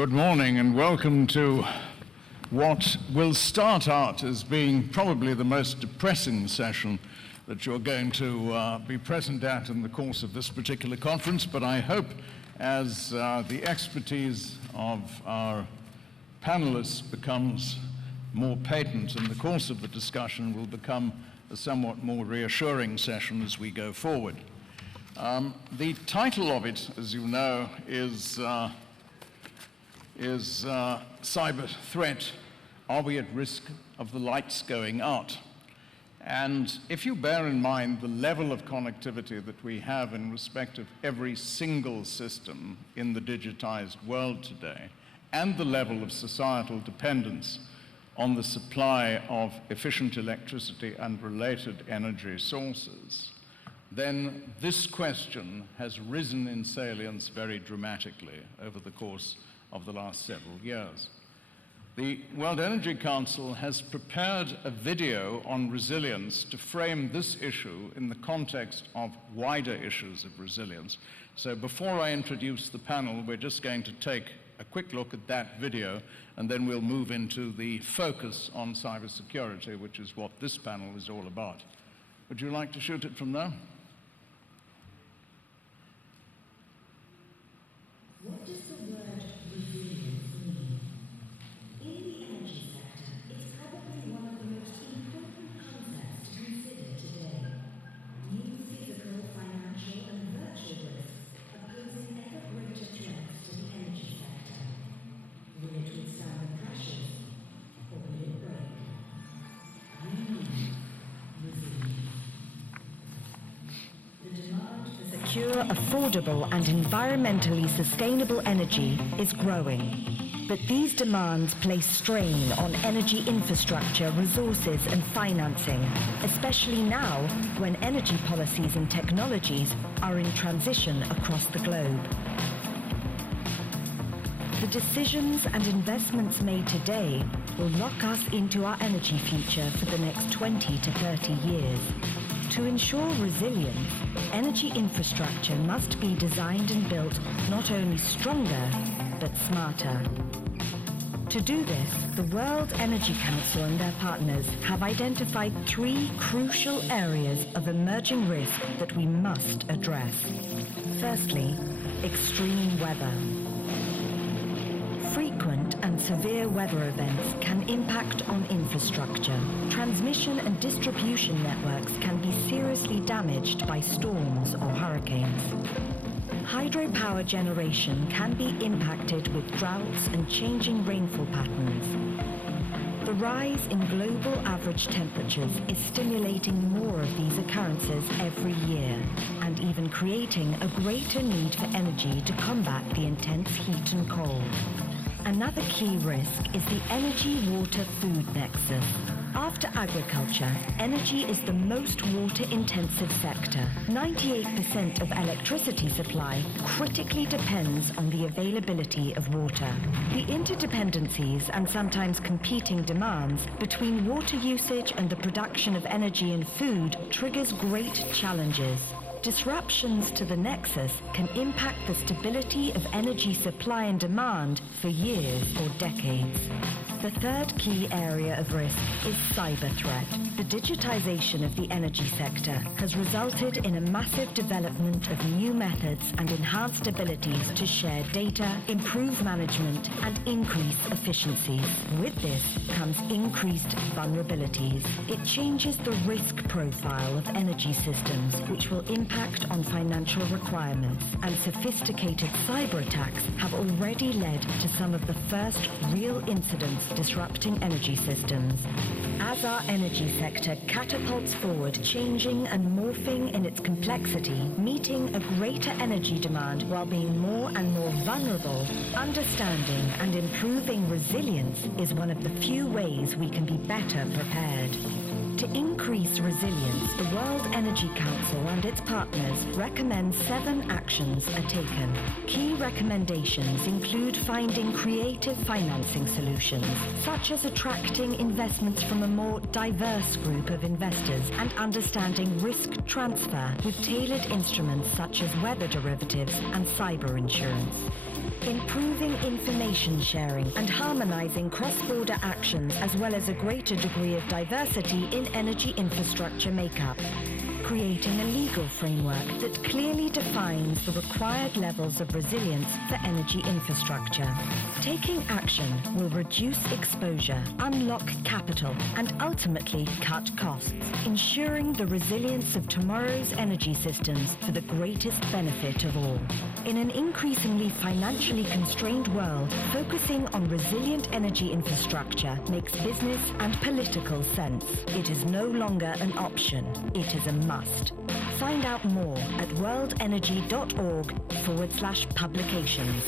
Good morning and welcome to what will start out as being probably the most depressing session that you're going to be present at in the course of this particular conference, but I hope as the expertise of our panelists becomes more patent in the course of the discussion, will become a somewhat more reassuring session as we go forward. The title of it, as you know, is Cyber Threat, Are We at Risk of the Lights Going Out? And if you bear in mind the level of connectivity that we have in respect of every single system in the digitized world today, and the level of societal dependence on the supply of efficient electricity and related energy sources, then this question has risen in salience very dramatically over the course of the last several years. The World Energy Council has prepared a video on resilience to frame this issue in the context of wider issues of resilience. So before I introduce the panel, we're just going to take a quick look at that video, and then we'll move into the focus on cybersecurity, which is what this panel is all about. Would you like to shoot it from there? What does the word resilience mean? In the energy sector, it's probably one of the most important concepts to consider today. New physical, financial, and virtual risks are posing ever greater threats to the energy sector. Will it withstand the pressures, or will it break? We need resilience. The demand for secure, affordable, and environmentally sustainable energy is growing. But these demands place strain on energy infrastructure, resources, and financing, especially now when energy policies and technologies are in transition across the globe. The decisions and investments made today will lock us into our energy future for the next 20 to 30 years. To ensure resilience, energy infrastructure must be designed and built not only stronger, but smarter. To do this, the World Energy Council and their partners have identified 3 crucial areas of emerging risk that we must address. Firstly, extreme weather. Frequent and severe weather events can impact on infrastructure. Transmission and distribution networks can be seriously damaged by storms or hurricanes. Hydropower generation can be impacted with droughts and changing rainfall patterns. The rise in global average temperatures is stimulating more of these occurrences every year, and even creating a greater need for energy to combat the intense heat and cold. Another key risk is the energy-water-food nexus. After agriculture, energy is the most water-intensive sector. 98% of electricity supply critically depends on the availability of water. The interdependencies and sometimes competing demands between water usage and the production of energy and food triggers great challenges. Disruptions to the nexus can impact the stability of energy supply and demand for years or decades. The third key area of risk is cyber threat. The digitization of the energy sector has resulted in a massive development of new methods and enhanced abilities to share data, improve management, and increase efficiencies. With this comes increased vulnerabilities. It changes the risk profile of energy systems, which will impact on financial requirements, and sophisticated cyber attacks have already led to some of the first real incidents disrupting energy systems. As our energy sector catapults forward, changing and morphing in its complexity, meeting a greater energy demand while being more and more vulnerable, understanding and improving resilience is one of the few ways we can be better prepared. To increase resilience, the World Energy Council and its partners recommend 7 actions are taken. Key recommendations include finding creative financing solutions, such as attracting investments from a more diverse group of investors and understanding risk transfer with tailored instruments such as weather derivatives and cyber insurance. improving information sharing and harmonizing cross-border actions, as well as a greater degree of diversity in energy infrastructure makeup. Creating a legal framework that clearly defines the required levels of resilience for energy infrastructure. Taking action will reduce exposure, unlock capital, and ultimately cut costs, ensuring the resilience of tomorrow's energy systems for the greatest benefit of all. In an increasingly financially constrained world, focusing on resilient energy infrastructure makes business and political sense. It is no longer an option, it is a must. Find out more at worldenergy.org/publications.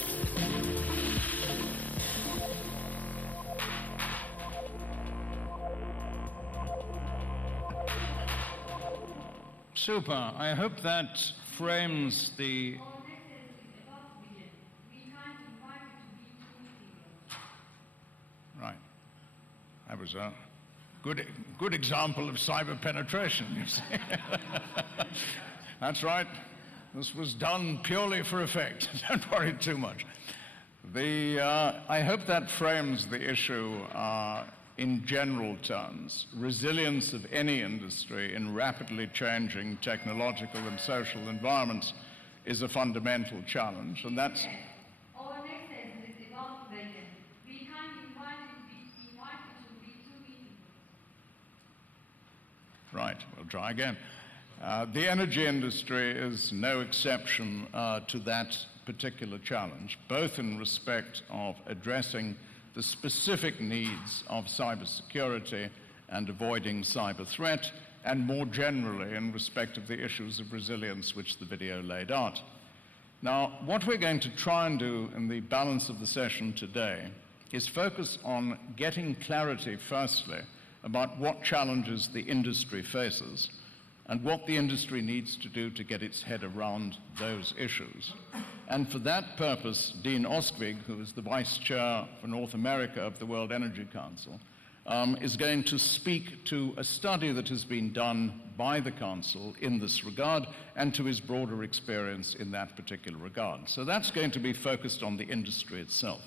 Super. I hope that frames the... Right. That was a good example of cyber penetration, you see. That's right. This was done purely for effect. Don't worry too much. I hope that frames the issue in general terms. Resilience of any industry in rapidly changing technological and social environments is a fundamental challenge, and that's... Right, we'll try again. The energy industry is no exception to that particular challenge, both in respect of addressing the specific needs of cybersecurity and avoiding cyber threat, and more generally in respect of the issues of resilience which the video laid out. Now, what we're going to try and do in the balance of the session today is focus on getting clarity, firstly, about what challenges the industry faces and what the industry needs to do to get its head around those issues. And for that purpose, Dean Oskvig, who is the Vice Chair for North America of the World Energy Council, is going to speak to a study that has been done by the Council in this regard and to his broader experience in that particular regard. So that's going to be focused on the industry itself.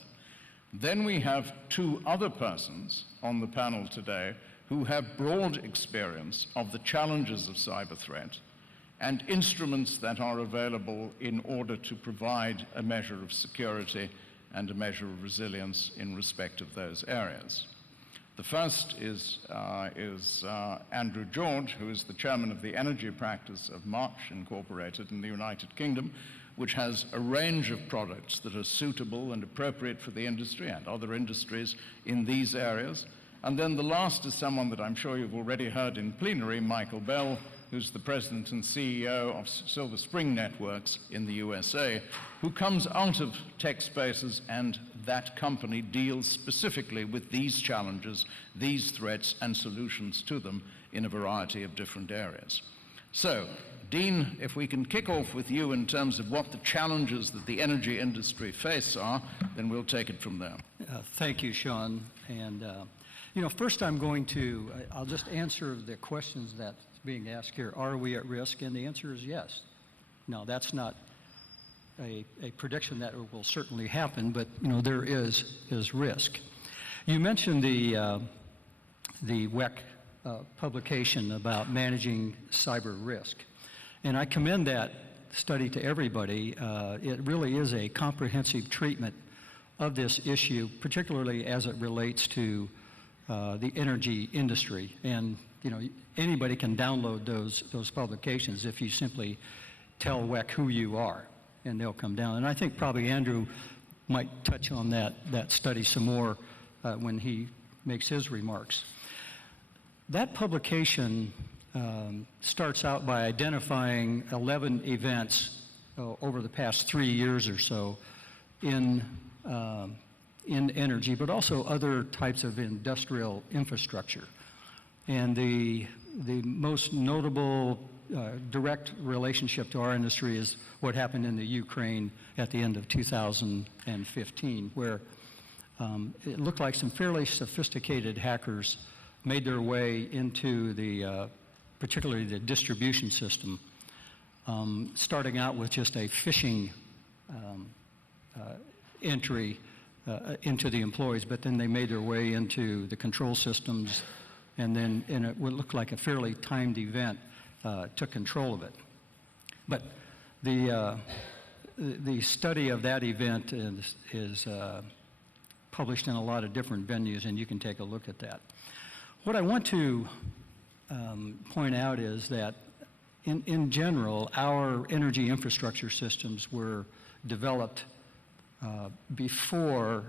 Then we have two other persons on the panel today who have broad experience of the challenges of cyber threat and instruments that are available in order to provide a measure of security and a measure of resilience in respect of those areas. The first is Andrew George, who is the chairman of the energy practice of March Incorporated in the United Kingdom, which has a range of products that are suitable and appropriate for the industry and other industries in these areas. And then the last is someone that I'm sure you've already heard in plenary, Michael Bell, who's the president and CEO of Silver Spring Networks in the USA, who comes out of tech spaces, and that company deals specifically with these challenges, these threats, and solutions to them in a variety of different areas. So, Dean, if we can kick off with you in terms of what the challenges that the energy industry face are, then we'll take it from there. Thank you, Sean. And first I'll just answer the questions that's being asked here. Are we at risk? And the answer is yes. Now, that's not a prediction that it will certainly happen, but there is risk. You mentioned the WEC publication about managing cyber risk. And I commend that study to everybody. It really is a comprehensive treatment of this issue, particularly as it relates to the energy industry. And anybody can download those publications if you simply tell WEC who you are, and they'll come down. And I think probably Andrew might touch on that study some more when he makes his remarks. That publication starts out by identifying 11 events over the past 3 years or so in energy, but also other types of industrial infrastructure. And the most notable direct relationship to our industry is what happened in the Ukraine at the end of 2015, where it looked like some fairly sophisticated hackers made their way into particularly the distribution system, starting out with just a phishing entry into the employees, but then they made their way into the control systems, and then in what looked like a fairly timed event, took control of it. But the study of that event is published in a lot of different venues, and you can take a look at that. What I want to point out is that in general, our energy infrastructure systems were developed before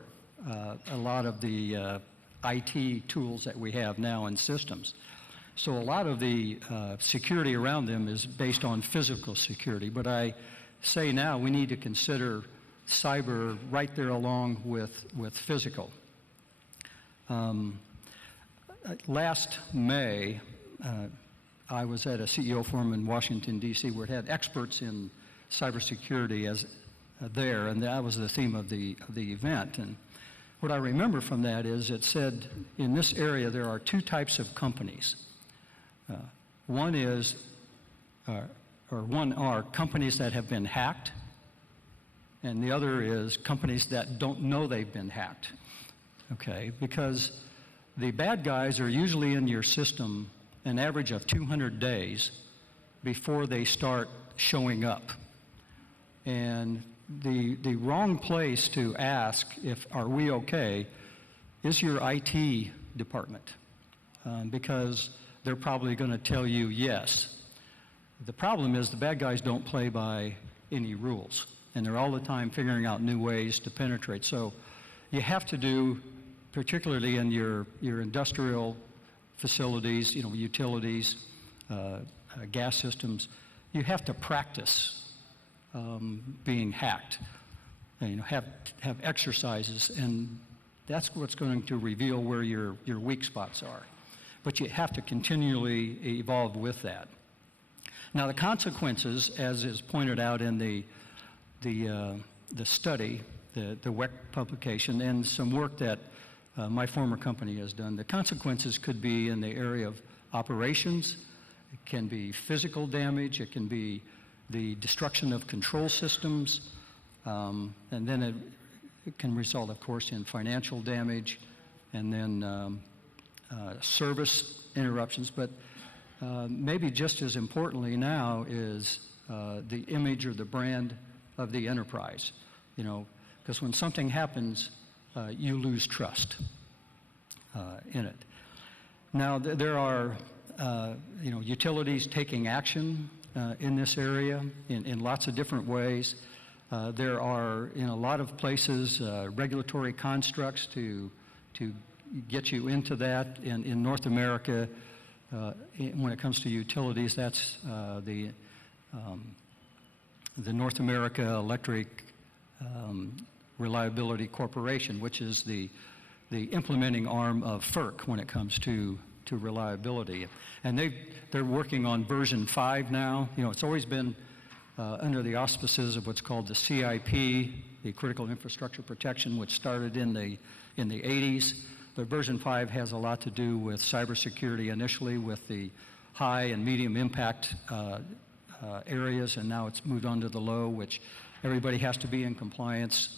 a lot of the IT tools that we have now in systems. So a lot of the security around them is based on physical security, but I say now we need to consider cyber right there along with physical. Last May, I was at a CEO forum in Washington, D.C., where it had experts in cybersecurity there, and that was the theme of the event. And what I remember from that is it said in this area there are two types of companies. One are companies that have been hacked, and the other is companies that don't know they've been hacked. Okay, because the bad guys are usually in your system an average of 200 days before they start showing up. And the wrong place to ask if are we okay is your IT department, because they're probably going to tell you yes. The problem is the bad guys don't play by any rules, and they're all the time figuring out new ways to penetrate. So you have to do, particularly in your industrial facilities, utilities, gas systems, you have to practice being hacked, and have exercises, and that's what's going to reveal where your weak spots are. But you have to continually evolve with that. Now the consequences, as is pointed out in the study, the WEC publication, and some work that my former company has done, the consequences could be in the area of operations. It can be physical damage. It can be the destruction of control systems. And then it can result, of course, in financial damage, and then service interruptions. But maybe just as importantly now is the image or the brand of the enterprise. Because when something happens, you lose trust in it. Now, there are utilities taking action in this area in lots of different ways. There are, in a lot of places, regulatory constructs to get you into that. In North America, when it comes to utilities, that's the North America Electric Reliability Corporation, which is the implementing arm of FERC when it comes to reliability. And they're working on version 5 now. It's always been under the auspices of what's called the CIP, the Critical Infrastructure Protection, which started in the 80s. But version 5 has a lot to do with cybersecurity initially, with the high and medium impact areas, and now it's moved on to the low, which everybody has to be in compliance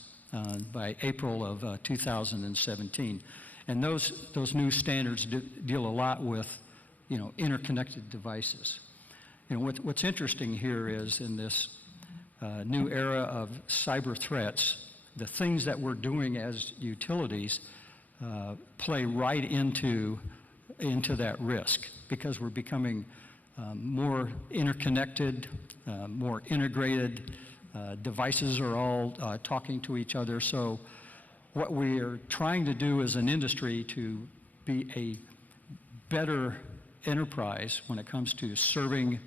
by April of 2017. And those new standards deal a lot with, interconnected devices. What's interesting here is in this new era of cyber threats, the things that we're doing as utilities play right into that risk, because we're becoming more interconnected, more integrated. Devices are all talking to each other. So what we are trying to do as an industry to be a better enterprise when it comes to serving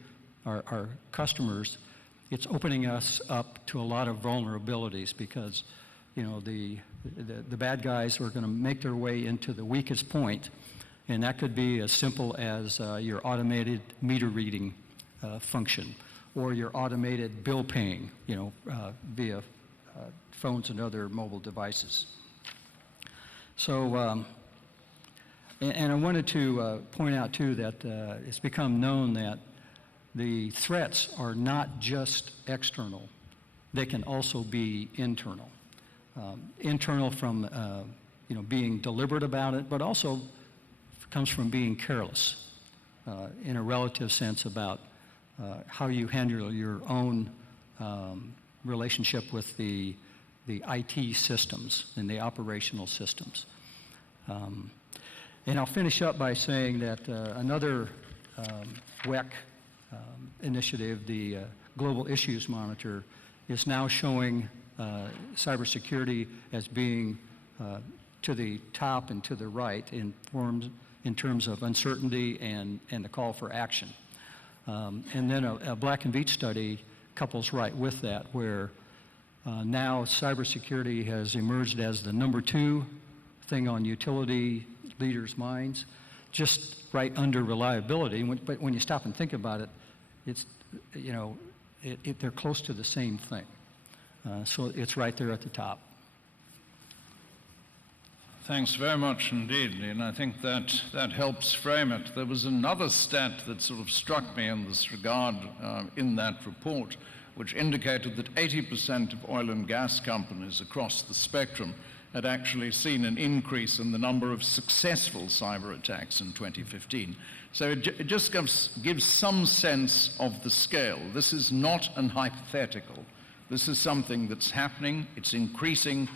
our customers, it's opening us up to a lot of vulnerabilities, because the bad guys are going to make their way into the weakest point, and that could be as simple as your automated meter reading function, or your automated bill paying, via phones and other mobile devices. So, and I wanted to point out too that it's become known that the threats are not just external, they can also be internal. internal from being deliberate about it, but also comes from being careless in a relative sense about how you handle your own relationship with the IT systems and the operational systems. And I'll finish up by saying that another WEC initiative, the Global Issues Monitor, is now showing cybersecurity as being to the top and to the right in terms of uncertainty and the call for action. And then a Black and Veatch study couples right with that, where now cybersecurity has emerged as the number 2 thing on utility leaders' minds, just right under reliability. But when you stop and think about it, it's, they're close to the same thing. So it's right there at the top. Thanks very much indeed, and I think that helps frame it. There was another stat that sort of struck me in this regard in that report, which indicated that 80% of oil and gas companies across the spectrum had actually seen an increase in the number of successful cyber attacks in 2015. So it just gives some sense of the scale. This is not an hypothetical. This is something that's happening, it's increasing,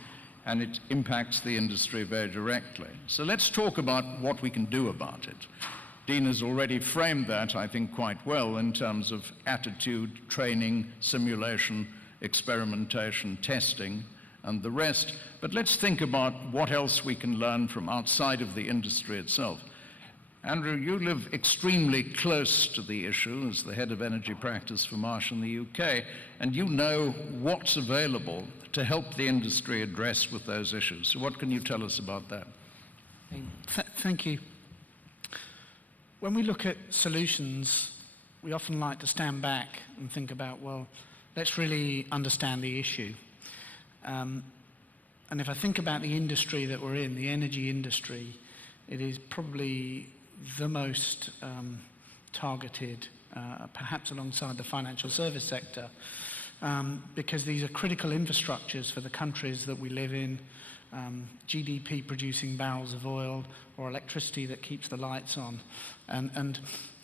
and it impacts the industry very directly. So let's talk about what we can do about it. Dean has already framed that, I think, quite well in terms of attitude, training, simulation, experimentation, testing, and the rest. But let's think about what else we can learn from outside of the industry itself. Andrew, you live extremely close to the issue as the head of energy practice for Marsh in the UK, and you know what's available to help the industry address with those issues. So what can you tell us about that? Thank you. When we look at solutions, we often like to stand back and think about, well, let's really understand the issue. And if I think about the industry that we're in, the energy industry, it is probably the most targeted, perhaps alongside the financial service sector, because these are critical infrastructures for the countries that we live in, GDP producing barrels of oil or electricity that keeps the lights on. And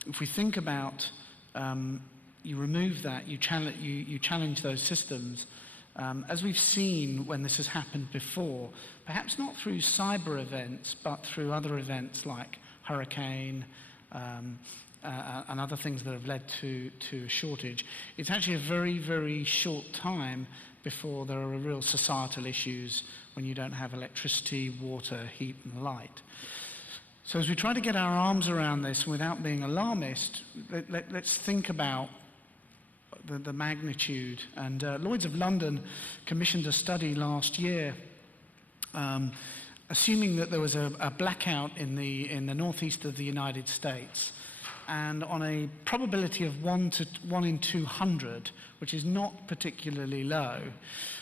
if we think about, you remove that, you challenge those systems, as we've seen when this has happened before, perhaps not through cyber events, but through other events like hurricane and other things that have led to a shortage. It's actually a very, very short time before there are real societal issues when you don't have electricity, water, heat, and light. So as we try to get our arms around this without being alarmist, let's think about the magnitude. And Lloyd's of London commissioned a study last year assuming that there was a blackout in the northeast of the United States, and on a probability of 1 in 200, which is not particularly low,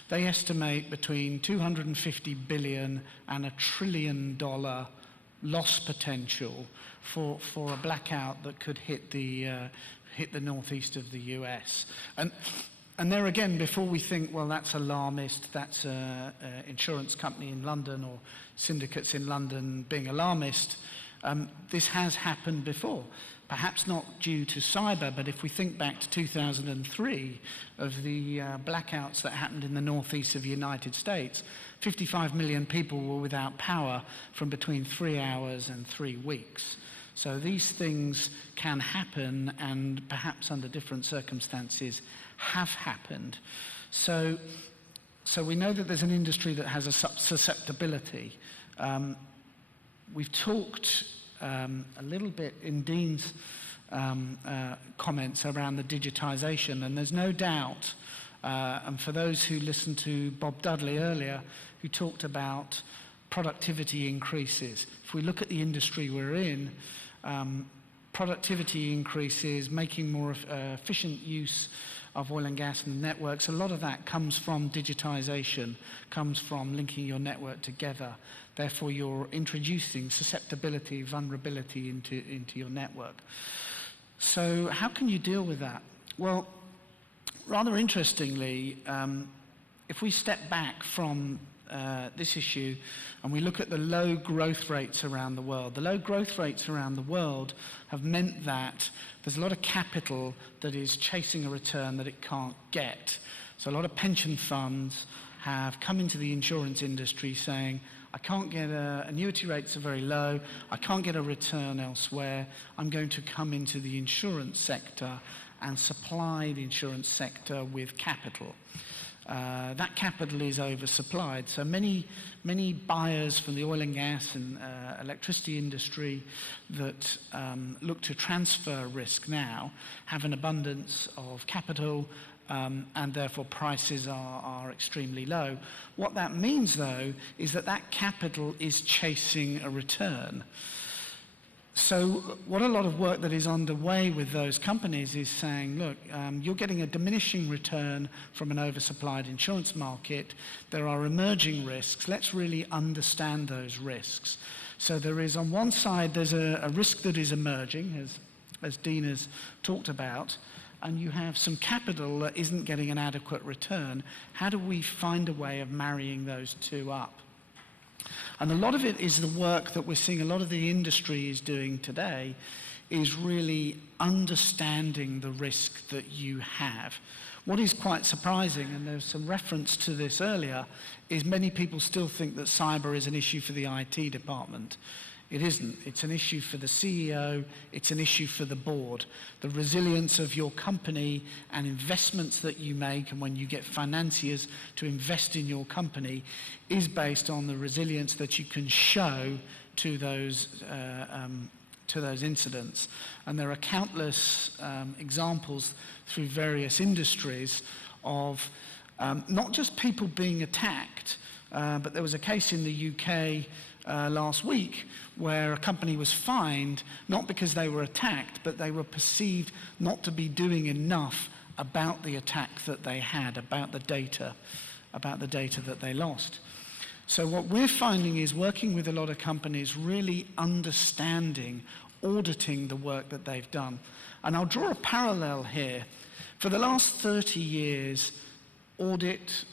they estimate between $250 billion and $1 trillion loss potential for a blackout that could hit the northeast of the US. And there again, before we think, well, that's alarmist, that's an insurance company in London or syndicates in London being alarmist, this has happened before. Perhaps not due to cyber, but if we think back to 2003 of the blackouts that happened in the northeast of the United States, 55 million people were without power from between 3 hours and 3 weeks. So these things can happen, and perhaps under different circumstances have happened. So we know that there's an industry that has a susceptibility. We've talked a little bit in Dean's comments around the digitisation, and there's no doubt, and for those who listened to Bob Dudley earlier, who talked about productivity increases. If we look at the industry we're in, productivity increases, making more efficient use of oil and gas and networks, a lot of that comes from digitisation, comes from linking your network together. Therefore, you're introducing susceptibility, vulnerability into your network. So how can you deal with that? Well, rather interestingly, if we step back from this issue and we look at the low growth rates around the world, the low growth rates around the world have meant that there's a lot of capital that is chasing a return that it can't get. So a lot of pension funds have come into the insurance industry saying, I can't get annuity rates are very low, I can't get a return elsewhere, I'm going to come into the insurance sector and supply the insurance sector with capital. That capital is oversupplied. So many buyers from the oil and gas and electricity industry that look to transfer risk now have an abundance of capital, and therefore prices are extremely low. What that means, though, is that that capital is chasing a return. So what a lot of work that is underway with those companies is saying, look, you're getting a diminishing return from an oversupplied insurance market. There are emerging risks. Let's really understand those risks. So there is, on one side, there's a risk that is emerging, as Dean has talked about, and you have some capital that isn't getting an adequate return. How do we find a way of marrying those two up? And a lot of it is the work that we're seeing a lot of the industry is doing today is really understanding the risk that you have. What is quite surprising, and there's some reference to this earlier, is many people still think that cyber is an issue for the IT department. It isn't. It's an issue for the CEO, it's an issue for the board. The resilience of your company and investments that you make, and when you get financiers to invest in your company, is based on the resilience that you can show to those incidents. And there are countless examples through various industries of not just people being attacked, but there was a case in the UK last week where a company was fined not because they were attacked, but they were perceived not to be doing enough about the attack that they had, about the data that they lost. So what we're finding is working with a lot of companies really understanding, auditing the work that they've done. And I'll draw a parallel here. For the last 30 years, audit,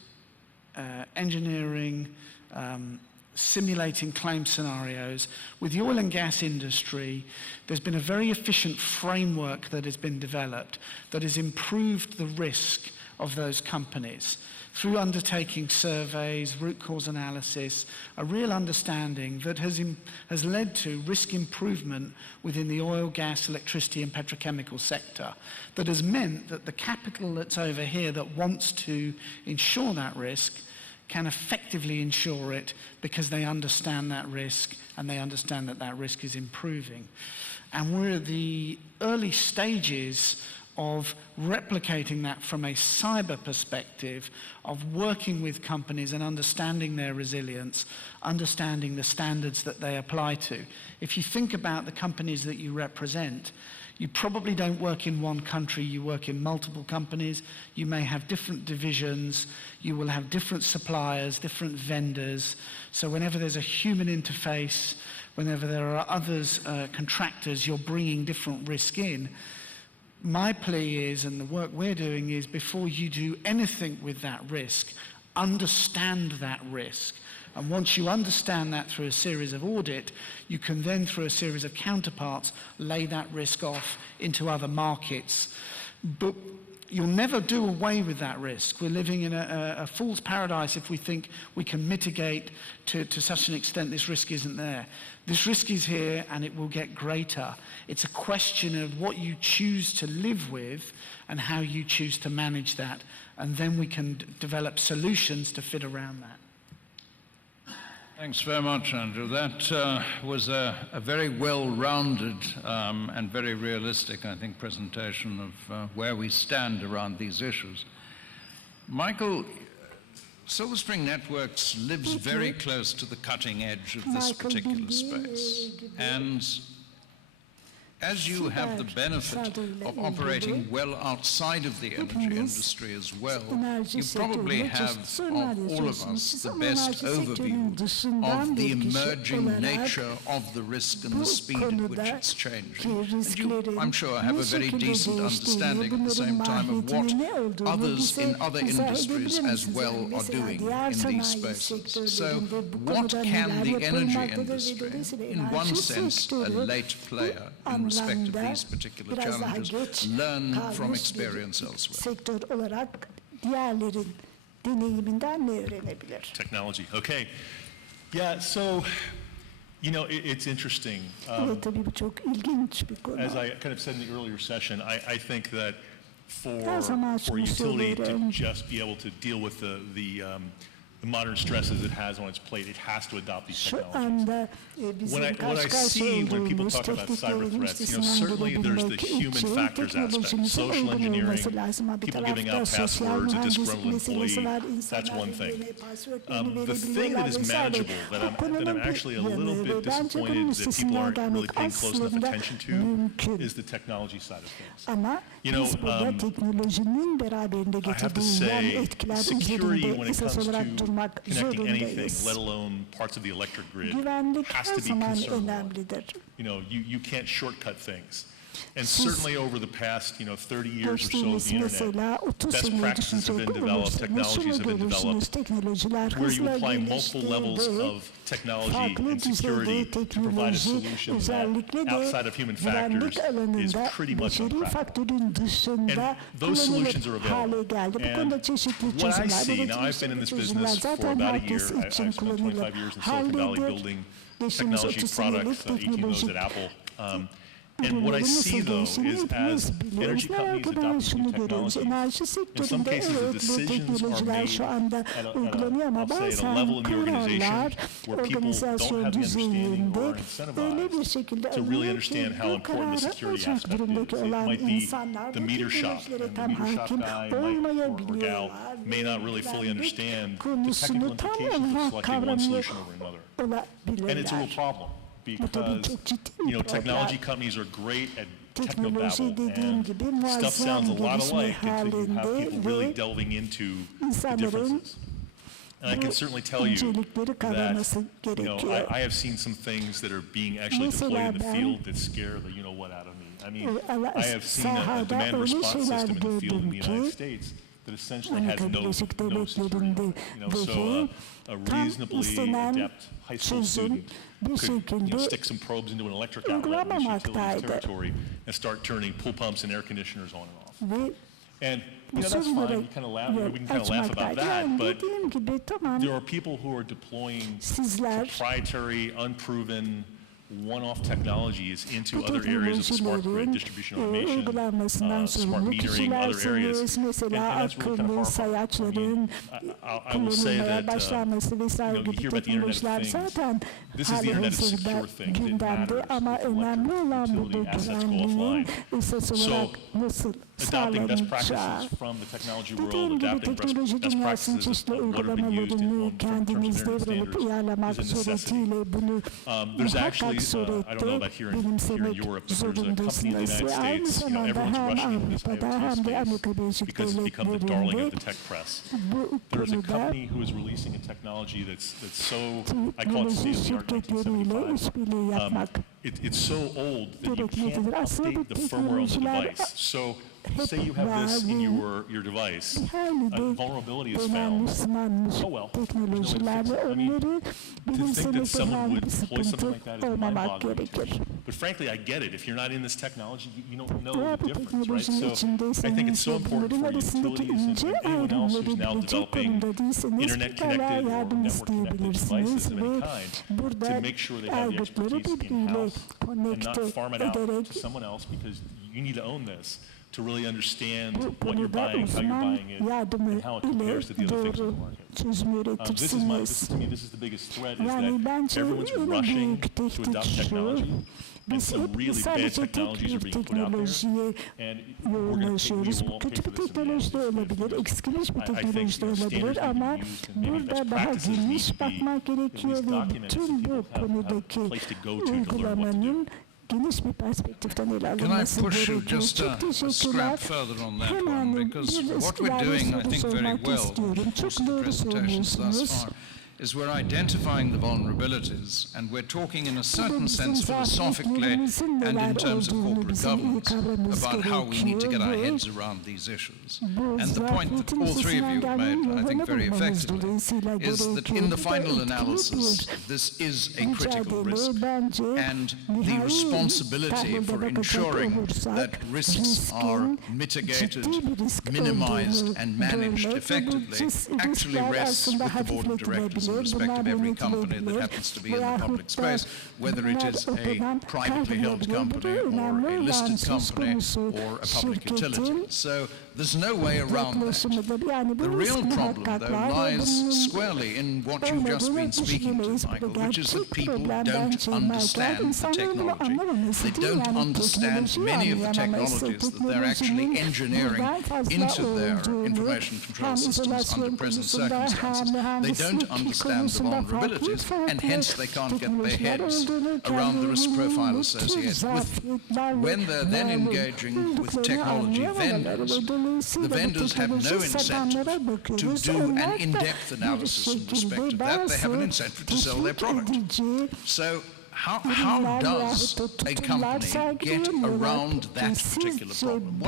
engineering, simulating claim scenarios. With the oil and gas industry, there's been a very efficient framework that has been developed that has improved the risk of those companies through undertaking surveys, root cause analysis, a real understanding that has led to risk improvement within the oil, gas, electricity and petrochemical sector that has meant that the capital that's over here that wants to insure that risk can effectively insure it because they understand that risk and they understand that that risk is improving. And we're at the early stages of replicating that from a cyber perspective, of working with companies and understanding their resilience, understanding the standards that they apply to. If you think about the companies that you represent, you probably don't work in one country, you work in multiple companies, you may have different divisions, you will have different suppliers, different vendors. So whenever there's a human interface, whenever there are others, contractors, you're bringing different risk in. My plea is, and the work we're doing is, before you do anything with that risk, understand that risk. And once you understand that through a series of audit, you can then, through a series of counterparts, lay that risk off into other markets. But you'll never do away with that risk. We're living in a fool's paradise if we think we can mitigate to such an extent this risk isn't there. This risk is here and it will get greater. It's a question of what you choose to live with and how you choose to manage that. And then we can develop solutions to fit around that. Thanks very much, Andrew. That was a very well-rounded and very realistic, I think, presentation of where we stand around these issues. Michael, Silver Spring Networks lives very close to the cutting edge of this particular space. And as you have the benefit of operating well outside of the energy industry as well, you probably have, of all of us, the best overview of the emerging nature of the risk and the speed at which it's changing. And you, I'm sure, have a very decent understanding at the same time of what others in other industries as well are doing in these spaces. So what can the energy industry, in one sense a late player in respect of these particular challenges, learn from experience elsewhere? Sektör olarak diğerlerin deneyiminden ne öğrenebilir? Technology. Okay. Yeah, so, you know, it's interesting. Evet, tabii bu çok ilginç bir konu. As I kind of said in the earlier session, I think that Her zaman for şunu utility to söylerim. just be able to deal with the modern stresses it has on its plate, it has to adopt these Şu technologies. anda bizim What I karşı karşıya see when people olduğumuz talk about cyber tehditlerin threats, you know, üstesinden certainly there's the gelebilmek human için factors aspect, teknolojimizin social uygun engineering, olması lazım. Bir people giving tarafta out sosyal passwords, a mühendislik disgruntled meselesi var. employee, that's İnsanlar one thing. birbirine passwordlerini The thing that verebiliyorlar is vesaire. manageable, that Bu I'm konunun actually a bir little yanı bit ve bence bunun disappointed that people üstesinden aren't really gelmek paying close enough aslında attention to mümkün. is the technology side of things. Ama You know, biz burada teknolojinin beraberinde I have to getirdiği yan say, etkiler security üzerinde when it esas comes to olarak durmak connecting anything, zorundayız. let alone parts of the electric grid, Güvenlik has her to be zaman concerned with. önemlidir. You know, you can't shortcut things. And Siz certainly over the past, 30 years or so of geçtiğimiz the mesela internet, 30 best seneyi practices have been düşünecek developed, olursanız technologies şunu have been görürsünüz, developed, teknolojiler where you hızla apply multiple levels geliştiğinde of technology farklı and security düzeyde to provide a teknoloji solution özellikle that de outside of human güvenlik factors is alanında pretty much beşeri unpractical. faktörün dışında And those solutions are kullanılır hale available. geldi. Bu And konuda çeşitli what I çözümler, see, now I've been in this business for about a year. I spent 25 years in Silicon Valley building geçtiğimiz technology 30 products, senelik 18 of those teknolojik at Apple. And what I see, though, is as energy companies adopt new technologies, enerji in some sektöründe cases the evet bu decisions are teknolojiler made şu anda uygulanıyor ama I'll say at a bazen level in the organization kararlar where people don't organizasyon have the understanding düzeyinde or öyle bir incentivized şekilde to really alınıyor understand ki how bu important the kararı security alacak aspect durumdaki is. It olan might be insanlar the bu meter shop, teknolojilere and the tam meter shop hakim guy might, or gal olmayabiliyorlar. may not really fully Güvenlik understand the konusunu technical tam implications of olarak selecting one kavramıyor solution over another. And it's a real olabilirler. problem Bu tabii because, çok ciddi bir problem. technology companies are great at Teknoloji technobabble, dediğim and gibi stuff muazzam sounds a lot gelişme alike until you have halinde people really ve delving into the insanların differences. And I can certainly tell you incelikleri that, kavraması gerekiyor. I have seen some things that are being actually deployed in the field that scare the you-know-what out of me. I mean, I have seen a demand response system in the field in the United States that essentially has no security. So a reasonably adept high school student could stick some probes into an electric outlet in utilities territory and start turning pool pumps and air conditioners on and off. And that's fine. We can kind of laugh about that, but there are people who are deploying proprietary, unproven, one-off technologies into other areas of the smart grid, distribution automation, smart metering, other areas. And that's really kind of horrifying. I will say that, you hear about the Internet of Things. This is the Internet of secure things. It matters if electric utility assets go offline. So adopting best practices from the technology world, adapting best practices of what are being used in terms of internet standards is a necessity. There's actually, I don't know about here in Europe, but there's a company in the United States, everyone's rushing into this IoT space because it's become the darling of the tech press. There's a company who is releasing a technology that's so, I call it state-of-the-art 1975. It's so old that you can't update the firmware of the device. So say you have this in your device, a vulnerability is found. Oh well, there's no way to fix it. I mean, to think that someone would deploy something like that is mind-boggling to me. But frankly, I get it. If you're not in this technology, you don't know the difference, right? So I think it's so important for utilities and anyone else who's now developing internet-connected or network-connected devices of any kind to make sure they have the expertise in-house and not farm it out to someone else, because you need to own this to really understand what you're buying, how you're buying it, and how it compares to the other things in the market. This is the biggest threat, is that everyone's rushing to adopt technology, and some really bad technologies are being put out there, and we're going to pay for this in the end. I think standards need to be used, and maybe best practices need to be at least documented so people have a place to go to learn what to do. geniş bir perspektiften ele Can I alınması push you gerekiyor. just Çok a teşekkürler. scrap further on that one? Hemen Because bir what we're ilave doing, I soru think, very sormak well istiyorum. across Çok the doğru presentations thus söylüyorsunuz. far is we're identifying the vulnerabilities, and we're talking in a certain sense philosophically and in terms of corporate governance about how we need to get our heads around these issues. And the point that all three of you have made, I think very effectively, is that in the final analysis, this is a critical risk, and the responsibility for ensuring that risks are mitigated, minimized, and managed effectively actually rests with the board of directors in respect of every company that happens to be in the public space, whether it is a privately held company or a listed company or a public utility. So there's no way around that. The real problem, though, lies squarely in what you've just been speaking to, Michael, which is that people don't understand the technology. They don't understand many of the technologies that they're actually engineering into their information control systems under present circumstances. They don't understand the vulnerabilities, and hence they can't get their heads around the risk profile associated with them. When they're then engaging with technology vendors, the vendors have no incentive to do an in-depth analysis in respect of that. They have an incentive to sell their product. So how does a company get around that particular problem?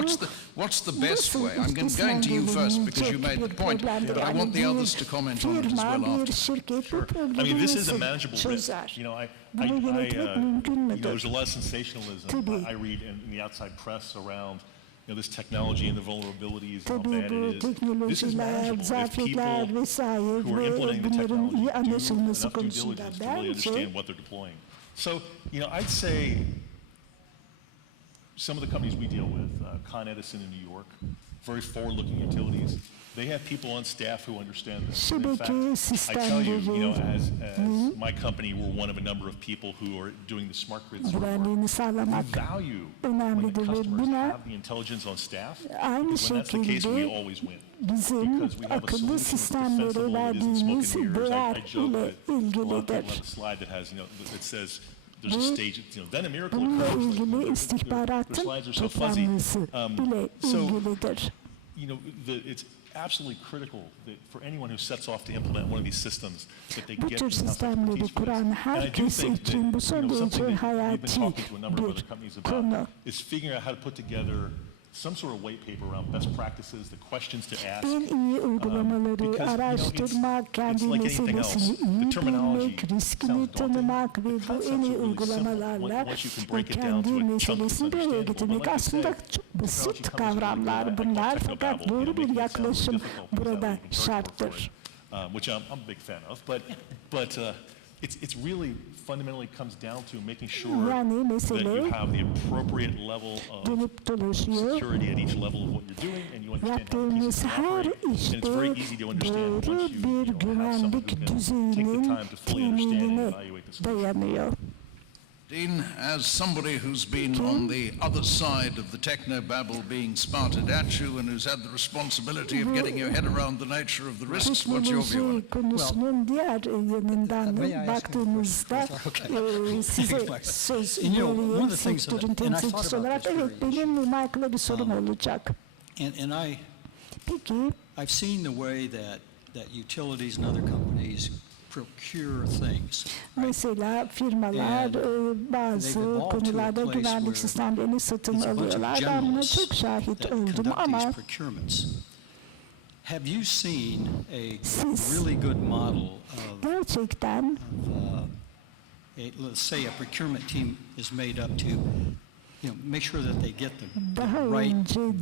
What's the best way? I'm going to you first because you made the point, but I want the others to comment on it as well after. Sure. I mean, this is a manageable risk. You know, there's a lot of sensationalism I read in the outside press around this technology and the vulnerabilities and how bad it is. This is manageable if people who are implementing the technology do enough due diligence to really understand what they're deploying. So, I'd say some of the companies we deal with, Con Edison in New York, very forward-looking utilities, they have people on staff who understand this. And in fact, I tell you, as my company, we're one of a number of people who are doing the smart grid sort of work. We value when the customers have the intelligence on staff, because when that's the case, we always win. Because we have a solution that's defensible, it isn't smoke and mirrors. I joke that a lot of people have a slide that has, that says, there's a stage, then a miracle occurs. The slides are so fuzzy. It's absolutely critical that for anyone who sets off to implement one of these systems, that they get in-house expertise for this. And I do think that something that we've been talking to a number of other companies about is figuring out how to put together some sort of white paper around best practices, the questions to ask. Because it's like anything else. The terminology sounds daunting. The concepts are really simple once you can break it down to a chunk that's understandable. But like I say, technology kavramlar bunlar fakat doğru bir yaklaşım burada şarttır. Which I'm a big fan of, but it's really fundamentally comes down to making sure that you have the appropriate level of security at each level of what you're doing, and you understand how the pieces operate. And it's very easy to understand once you have someone who can take the time to fully understand and evaluate the solution. Dean, as somebody who's been on the other side of the technobabble being spouted at you and who's had the responsibility of getting your head around the nature of the risks, what's your view on it? Konuşmanın diğer yanından baktığımızda size söz veriyorum sektörün temsilcisi olarak. Evet, benim Michael'a bir sorum olacak. Peki, I've seen the way that utilities and other companies procure things. Mesela firmalar bazı konularda güvenlik sistemlerini satın alıyorlar. Ben buna çok şahit oldum ama have you seen a really good model of gerçekten let's say a procurement team is made up to make sure that they get the right,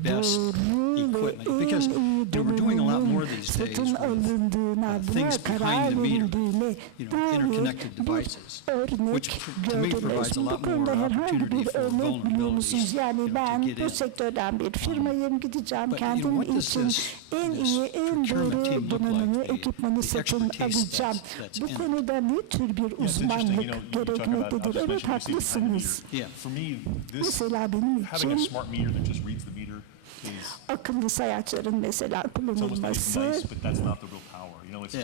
best equipment. Because we're doing a lot more these days with things behind the meter, interconnected devices, which to me provides a lot more opportunity for vulnerabilities yani ben bu sektörden bir firmayım, gideceğim kendim için en iyi, en doğru donanımı, ekipmanı satın alacağım. Bu konuda ne tür bir uzmanlık gerekmektedir? Evet, haklısınız. Mesela benim için akıllı sayaçların mesela kullanılması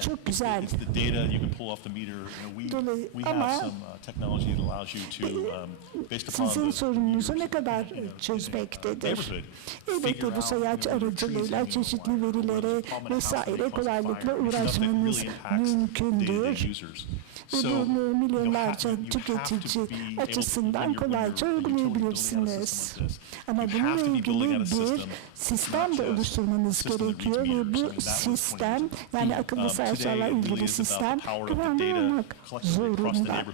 Çok güzel. It's the data you can pull off the meter. We have some technology that allows you to, based upon sizin sorununuzu ne kadar çözmektedir? Elbette bu sayaç aracılığıyla çeşitli verilere vesaire kolaylıkla ulaşmanız mümkündür. Bunu milyonlarca tüketici açısından kolayca uygulayabilirsiniz. Ama bununla ilgili bir sistem de oluşturmanız gerekiyor ve bu sistem, yani akıllı sayaçlarla ilgili sistem güvenli olmak zorunda.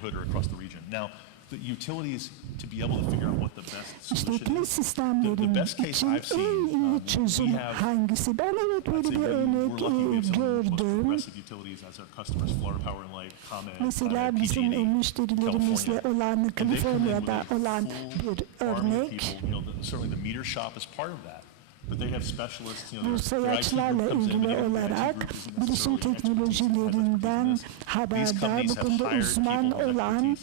The utilities to be able to figure out what the best solution İşletme is. sistemlerin için en iyi çözüm hangisi? Ben evet böyle bir örnek gördüm. Mesela bizim müşterilerimizle olan, Kaliforniya'da olan bir örnek. Bu sayaçlarla ilgili olarak bilişim teknolojilerinden haberdar, bu konuda uzman olan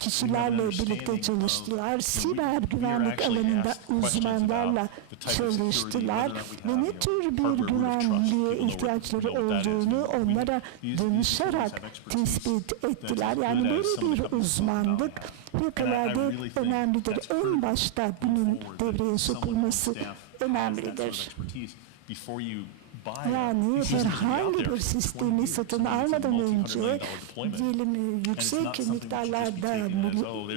kişilerle birlikte çalıştılar. Siber güvenlik alanında uzmanlarla çalıştılar ve ne tür bir güvenliğe ihtiyaçları olduğunu onlara danışarak tespit ettiler. Yani böyle bir uzmanlık fevkalade önemlidir. En başta bunun devreye sokulması önemlidir. Yani herhangi bir sistemi satın almadan önce diyelim yüksek miktarlarda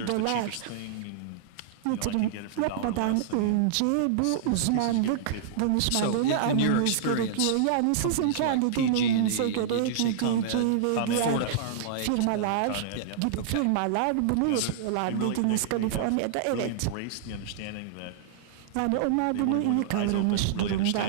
dolar yatırım yapmadan önce bu uzmanlık danışmanlığını almanız gerekiyor. Yani sizin kendi deneyiminize göre DG ve diğer firmalar gibi firmalar bunu yapıyorlar dediniz Kaliforniya'da. Evet. Yani onlar bunu iyi kavramış durumda.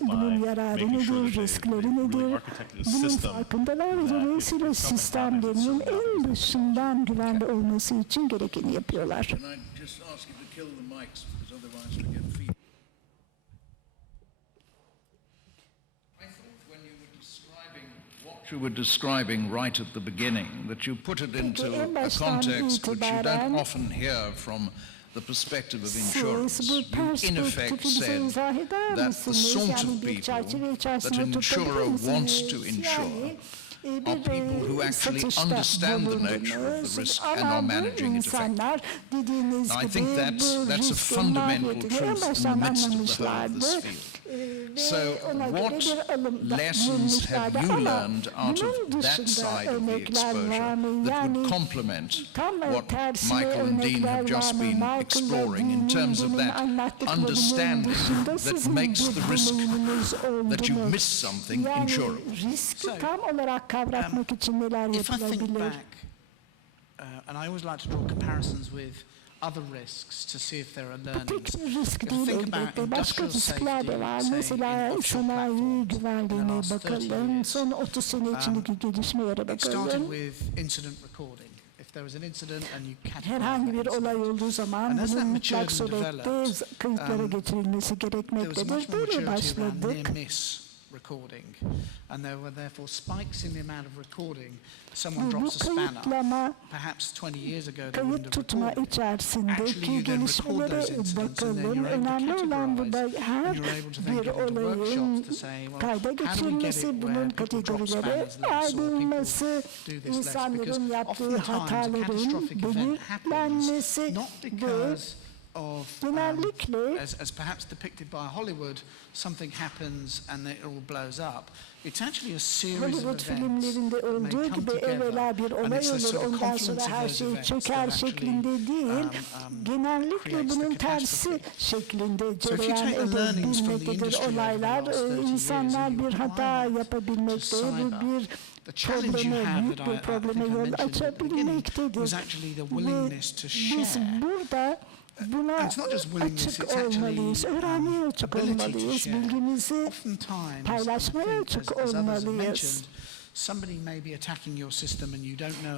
Bunun yararı nedir, riskleri nedir? Bunun farkındalar ve dolayısıyla sistemlerinin en başından güvenli olması için gerekeni yapıyorlar. You were describing right at the beginning, that you put it into a context which you don't often hear from the perspective of insurance. You in effect said that the sort of people that an insurer wants to insure are people who actually understand the nature of the risk and are managing it effectively. Now, I think that's a fundamental truth in the midst of the whole of this field. So what lessons have you learned out of that side of the exposure that would complement what Michael and Dean have just been exploring in terms of that understanding that makes the risk that you miss something insurable? If I think back, and I always like to draw comparisons with other risks to see if there are learnings. Risk değil elbette. Başka riskler de var. Mesela sanayi güvenliğine bakalım. Son 30 sene içindeki gelişmelere bakalım. Herhangi bir olay olduğu zaman bunun mutlak surette kayıtlara geçirilmesi gerekmektedir. Böyle başladık. Recording, and there were therefore spikes in the amount of recording. Someone drops a spanner. Perhaps 20 years ago they wouldn't have recorded. Actually, you then record those incidents, and then you're able to categorize. And you're able to then get into workshops to say, well, how do we get it where people drop spanners less, or people do this less? Because oftentimes a catastrophic event happens not because of, as perhaps depicted by Hollywood, something happens and it all blows up. It's actually a series of events filmlerinde olduğu gibi evvela bir olay olur, ondan sonra her şey çöker şeklinde değil, genellikle bunun tersi şeklinde cereyan edebilmektedir olaylar. İnsanlar bir hata yapabilmekte, bir büyük bir probleme yol açabilmektedir. Ve biz burada buna açık olmalıyız, öğrenmeye açık olmalıyız, bilgimizi paylaşmaya açık olmalıyız.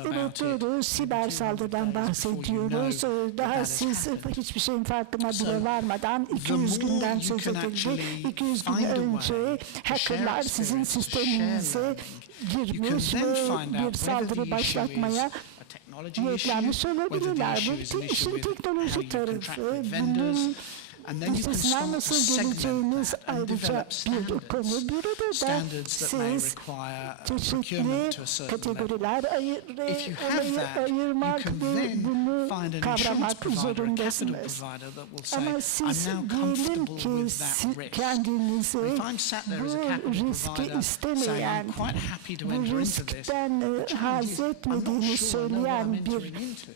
Evet, doğru, siber saldırıdan bahsediyoruz. Daha siz hiçbir şeyin farkına bile varmadan 200 günden söz edildi. 200 gün önce hackerlar sizin sisteminize girmiş ve bir saldırı başlatmaya niyetlenmiş olabilirler. Bu işin teknoloji tarafı. Bunun And then you can start to segment that and develop standards that may require procurement to a certain level. If you have that, you can then find an insurance provider, a capital provider that will say, I'm now comfortable with that risk. If I'm sat there as a capital provider saying, I'm quite happy to enter into this, I'm not sure I know what I'm entering into.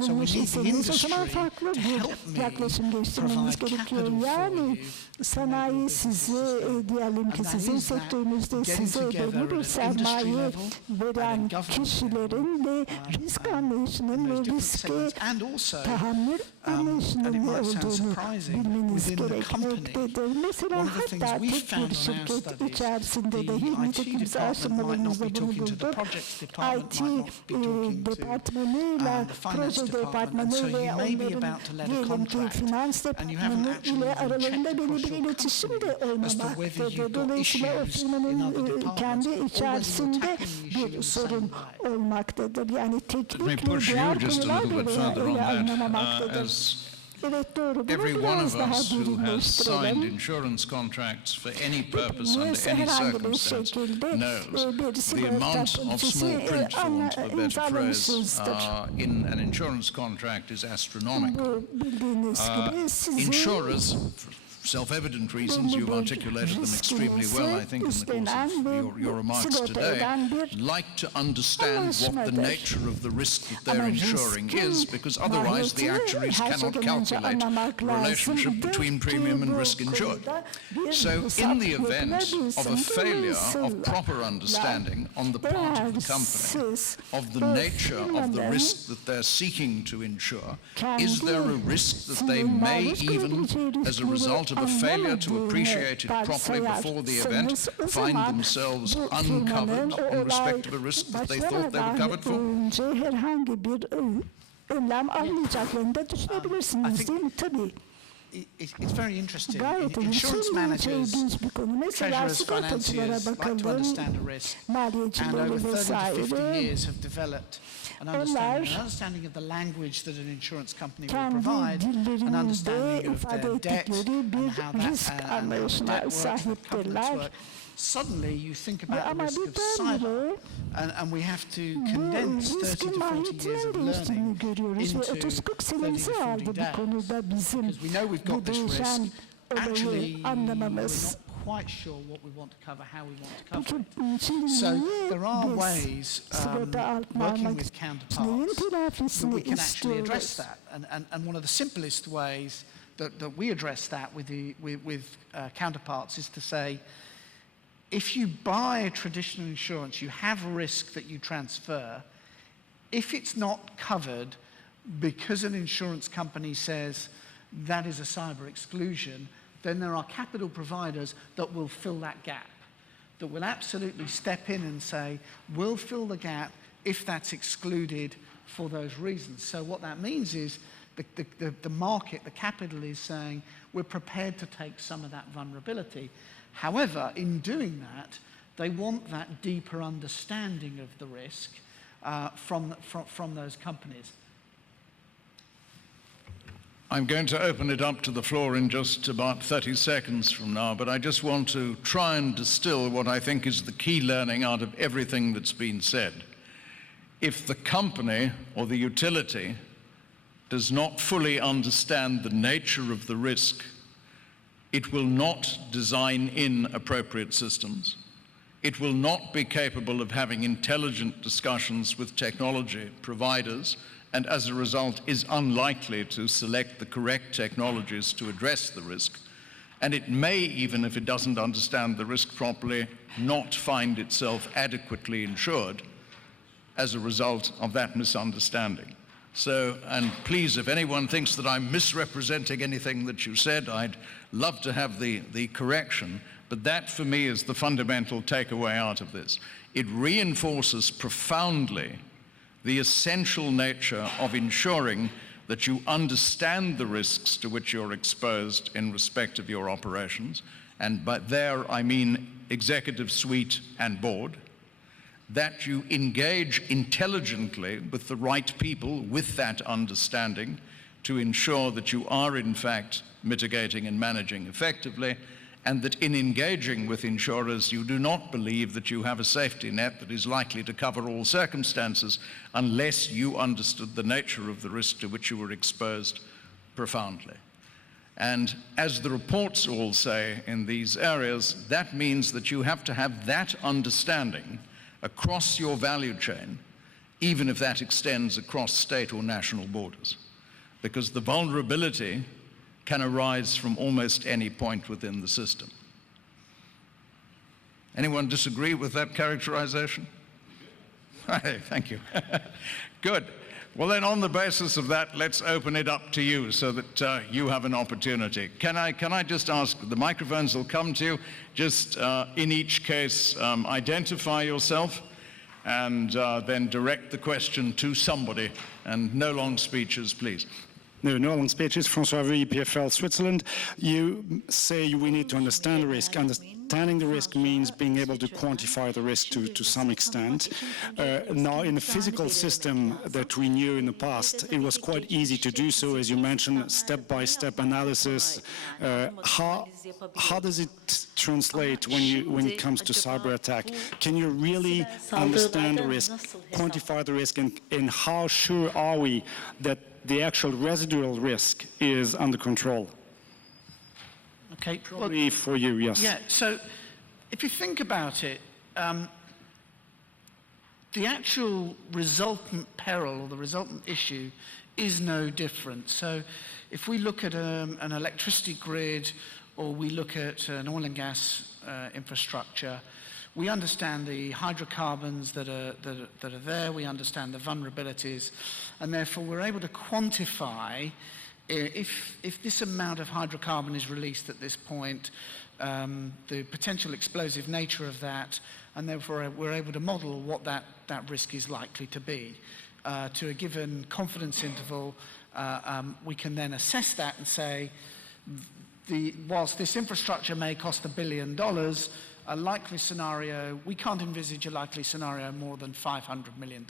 So we need the industry to help me provide capital for you. Sanayi size diyelim ki sizin sektörünüzde size ödemli bir sermaye veren kişilerin ve risk anlayışının ve riski tahammül anlayışının ne olduğunu bilmeniz gerekmektedir. Mesela hatta tek bir şirket içerisinde de nitekim biz araştırmalarımızda bunu bulduk. IT departmanıyla proje departmanı ve onların diyelim ki finans departmanı ile aralarında belli bir iletişim de olmamaktadır. Dolayısıyla o firmanın kendi içerisinde bir sorun olmaktadır. Yani teknikle diğer konular bile öyle anlamamaktadır. Every one of us who has signed insurance contracts for any purpose under any circumstance knows the amount of small print, for want of a better phrase, in an insurance contract is astronomical. Insurers, for self-evident reasons, you've articulated them extremely well, I think, in the course of your remarks today, like to understand what the nature of the risk that they're insuring is, because otherwise the actuaries cannot calculate the relationship between premium and risk insured. So in the event of a failure of proper understanding on the part of the company of the nature of the risk that they're seeking to insure, is there a risk that they may even, as a result of a failure to appreciate it properly before the event, find themselves uncovered in respect of a risk that they thought they were covered for? It's very interesting. Insurance managers, treasurers, financiers like to understand a risk, and over 30 to 50 years have developed an understanding of the language that an insurance company will provide, an understanding of their debt and how that debt works, how covenants work. Suddenly you think about the risk of cyber, and we have to condense 30 to 40 years of learning into 30 to 40 days. Because we know we've got this risk, actually we're not quite sure what we want to cover, how we want to cover it. So there are ways, working with counterparts, that we can actually address that. And one of the simplest ways that we address that with counterparts is to say, if you buy traditional insurance, you have a risk that you transfer. If it's not covered because an insurance company says that is a cyber exclusion, then there are capital providers that will fill that gap, that will absolutely step in and say, we'll fill the gap if that's excluded for those reasons. So what that means is the market, the capital is saying, we're prepared to take some of that vulnerability. However, in doing that, they want that deeper understanding of the risk from those companies. I'm going to open it up to the floor in just about 30 seconds from now, but I just want to try and distill what I think is the key learning out of everything that's been said. If the company or the utility does not fully understand the nature of the risk, it will not design in appropriate systems. It will not be capable of having intelligent discussions with technology providers, and as a result is unlikely to select the correct technologies to address the risk. And it may, even if it doesn't understand the risk properly, not find itself adequately insured as a result of that misunderstanding. So, and please, if anyone thinks that I'm misrepresenting anything that you said, I'd love to have the correction, but that for me is the fundamental takeaway out of this. It reinforces profoundly the essential nature of ensuring that you understand the risks to which you're exposed in respect of your operations, and by there I mean executive suite and board, that you engage intelligently with the right people with that understanding to ensure that you are in fact mitigating and managing effectively, and that in engaging with insurers, you do not believe that you have a safety net that is likely to cover all circumstances unless you understood the nature of the risk to which you were exposed profoundly. And as the reports all say in these areas, that means that you have to have that understanding across your value chain, even if that extends across state or national borders, because the vulnerability can arise from almost any point within the system. Anyone disagree with that characterization? Thank you. Good. Well, then, on the basis of that, let's open it up to you so that you have an opportunity. Can I just ask, the microphones will come to you, just in each case, identify yourself and then direct the question to somebody, and no long speeches, please. No long speeches. François Vuille, EPFL Switzerland. You say we need to understand the risk. Understanding the risk means being able to quantify the risk to some extent. Now, in the physical system that we knew in the past, it was quite easy to do so, as you mentioned, step-by-step analysis. How does it translate when it comes to cyber attack? Can you really understand the risk, quantify the risk, and how sure are we that the actual residual risk is under control? Okay, probably for you, yes. Yeah, so if you think about it, the actual resultant peril or the resultant issue is no different. So if we look at an electricity grid, or we look at an oil and gas infrastructure, we understand the hydrocarbons that are there, we understand the vulnerabilities, and therefore we're able to quantify if this amount of hydrocarbon is released at this point, the potential explosive nature of that, and therefore we're able to model what that risk is likely to be. To a given confidence interval, we can then assess that and say, whilst this infrastructure may cost $1 billion, a likely scenario, we can't envisage a likely scenario more than $500 million.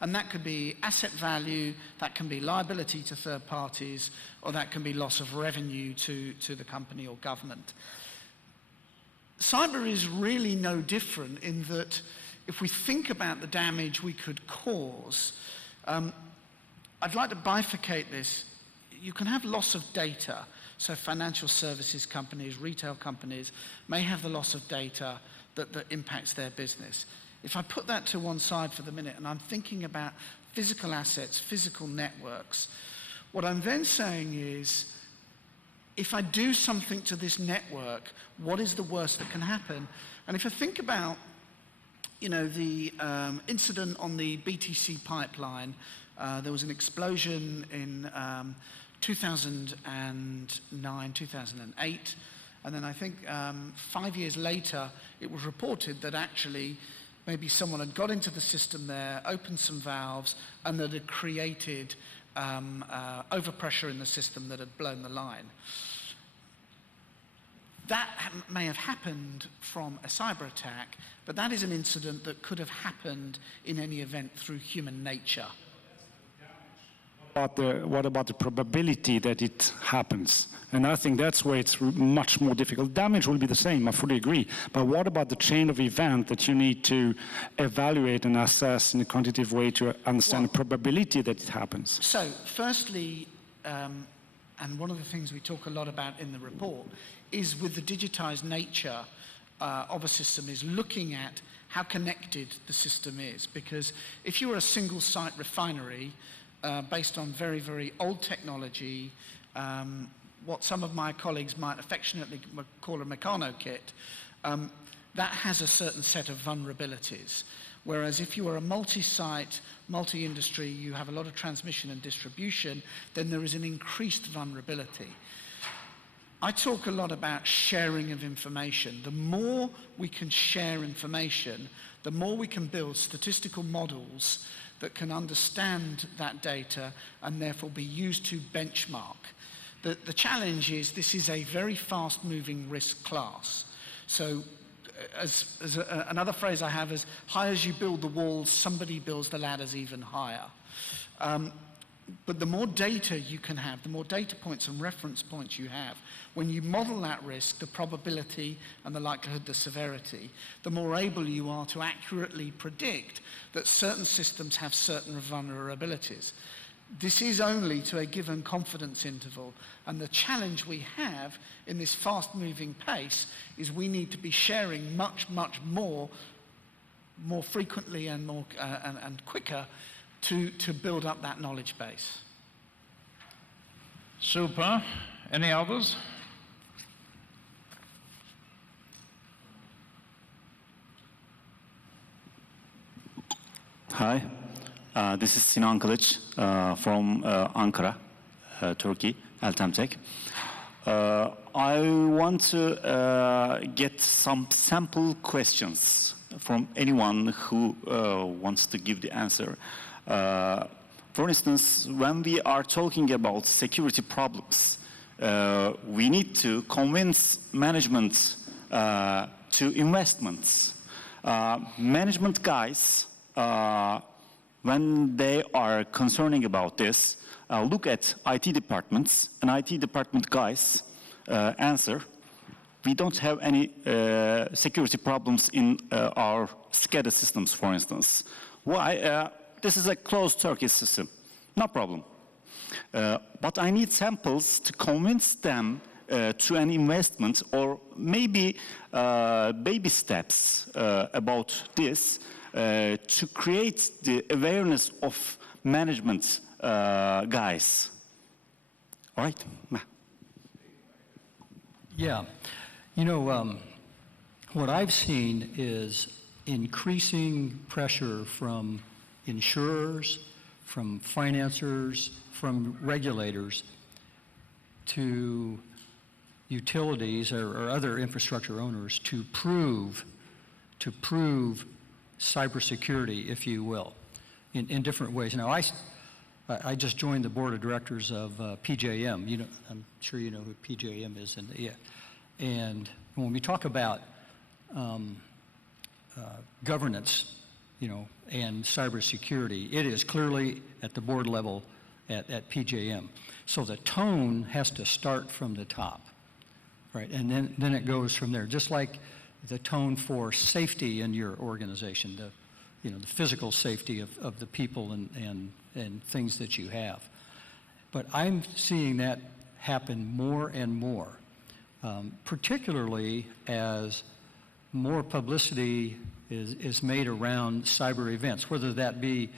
And that could be asset value, that can be liability to third parties, or that can be loss of revenue to the company or government. Cyber is really no different in that if we think about the damage we could cause, I'd like to bifurcate this. You can have loss of data. So financial services companies, retail companies may have the loss of data that impacts their business. If I put that to one side for the minute and I'm thinking about physical assets, physical networks, what I'm then saying is, if I do something to this network, what is the worst that can happen? And if I think about, the incident on the BTC pipeline, there was an explosion in 2009, 2008, and then I think 5 years later it was reported that actually maybe someone had got into the system there, opened some valves, and that had created overpressure in the system that had blown the line. That may have happened from a cyber attack, but that is an incident that could have happened in any event through human nature. What about the probability that it happens? And I think that's where it's much more difficult. Damage will be the same, I fully agree. But what about the chain of event that you need to evaluate and assess in a quantitative way to understand the probability that it happens? So, firstly, and one of the things we talk a lot about in the report, is with the digitized nature of a system, is looking at how connected the system is. Because if you were a single site refinery, based on very, very old technology, what some of my colleagues might affectionately call a Meccano kit, that has a certain set of vulnerabilities. Whereas if you are a multi-site, multi-industry, you have a lot of transmission and distribution, then there is an increased vulnerability. I talk a lot about sharing of information. The more we can share information, the more we can build statistical models that can understand that data and therefore be used to benchmark. The challenge is this is a very fast-moving risk class. So another phrase I have is, high as you build the walls, somebody builds the ladders even higher. But the more data you can have, the more data points and reference points you have, when you model that risk, the probability and the likelihood, the severity, the more able you are to accurately predict that certain systems have certain vulnerabilities. This is only to a given confidence interval, and the challenge we have in this fast-moving pace is we need to be sharing much more frequently and more and quicker to build up that knowledge base. Super. Any others? Hi, this is Sinan Kılıç from Ankara, Turkey, Eltemtek. I want to get some sample questions from anyone who wants to give the answer. For instance, when we are talking about security problems, we need to convince management to investments. Management guys, when they are concerning about this, look at IT departments, and IT department guys answer, we don't have any security problems in our SCADA systems, for instance. Why? This is a closed Turkish system, no problem. But I need samples to convince them to an investment, or maybe baby steps about this to create the awareness of management guys. All right? Yeah. You know, what I've seen is increasing pressure from insurers, from financiers, from regulators to utilities or other infrastructure owners to prove cybersecurity, if you will, in different ways. Now, I just joined the board of directors of PJM. You know, I'm sure you know who PJM is. And when we talk about governance, you know, and cybersecurity, it is clearly at the board level at PJM. So the tone has to start from the top, right? And then it goes from there. Just like the tone for safety in your organization, the physical safety of the people and things that you have. But I'm seeing that happen more and more, particularly as more publicity is made around cyber events, whether that be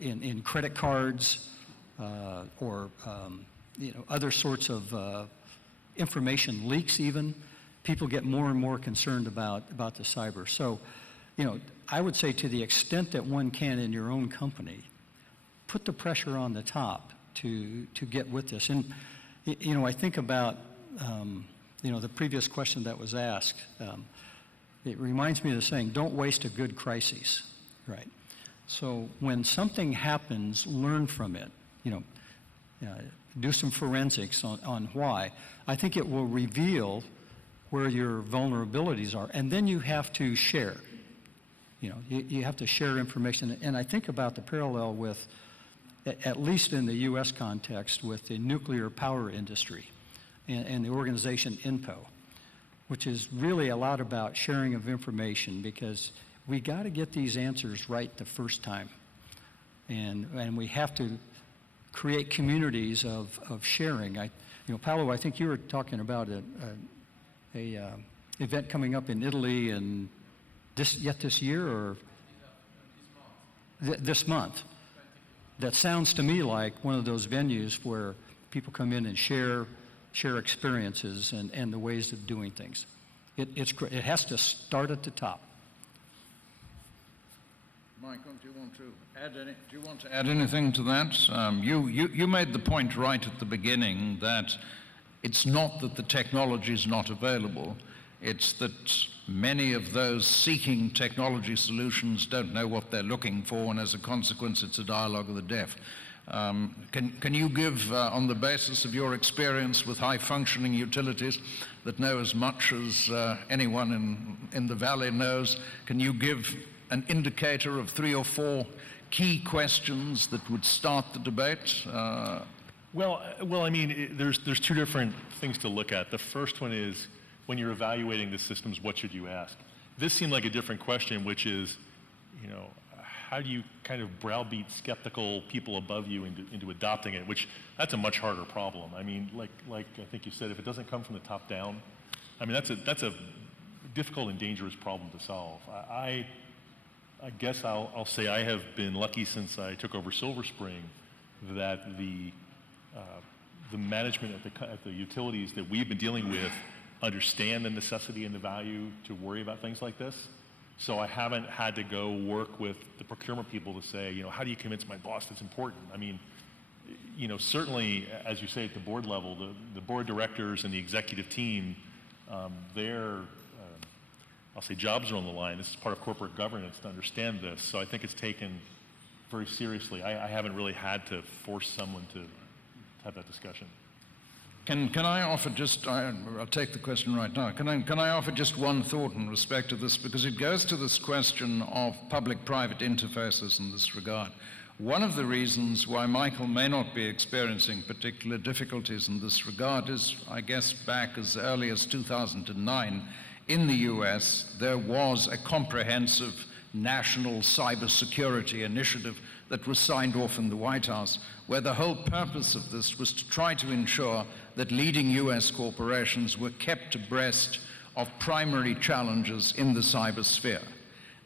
in credit cards or other sorts of information leaks even. People get more and more concerned about the cyber. So, you know, I would say to the extent that one can in your own company, put the pressure on the top to get with this. And, you know, I think about, the previous question that was asked. It reminds me of the saying, don't waste a good crisis, right? So when something happens, learn from it, do some forensics on why. I think it will reveal where your vulnerabilities are, and then you have to share. You have to share information, and I think about the parallel with, at least in the U.S. context, with the nuclear power industry and the organization INPO, which is really a lot about sharing of information, because we got to get these answers right the first time, and we have to create communities of sharing. Paolo, I think you were talking about a event coming up in Italy, and this year or this month. That sounds to me like one of those venues where people come in and share experiences and the ways of doing things. It has to start at the top. Michael, do you want to add anything to that? You made the point right at the beginning that it's not that the technology is not available, it's that many of those seeking technology solutions don't know what they're looking for, and as a consequence, it's a dialogue of the deaf. Can you give, on the basis of your experience with high-functioning utilities that know as much as anyone in the Valley knows, can you give an indicator of 3 or 4 key questions that would start the debate? Well, I mean, there's two different things to look at. The first one is, when you're evaluating the systems, what should you ask? This seemed like a different question, which is, you know, how do you kind of browbeat skeptical people above you into adopting it, which that's a much harder problem. I mean, like I think you said, if it doesn't come from the top down, I mean, that's a difficult and dangerous problem to solve. I guess I'll say I have been lucky since I took over Silver Spring that the management at the utilities that we've been dealing with understand the necessity and the value to worry about things like this. So I haven't had to go work with the procurement people to say, you know, how do you convince my boss that's important? I mean, you know, certainly, as you say, at the board level, the board directors and the executive team, their, I'll say, jobs are on the line. This is part of corporate governance to understand this. So I think it's taken very seriously. I haven't really had to force someone to have that discussion. Can I offer just, I'll take the question right now, can I offer just one thought in respect to this, because it goes to this question of public-private interfaces in this regard. One of the reasons why Michael may not be experiencing particular difficulties in this regard is, I guess, back as early as 2009, in the US, there was a comprehensive national cybersecurity initiative that was signed off in the White House, where the whole purpose of this was to try to ensure that leading US corporations were kept abreast of primary challenges in the cybersphere.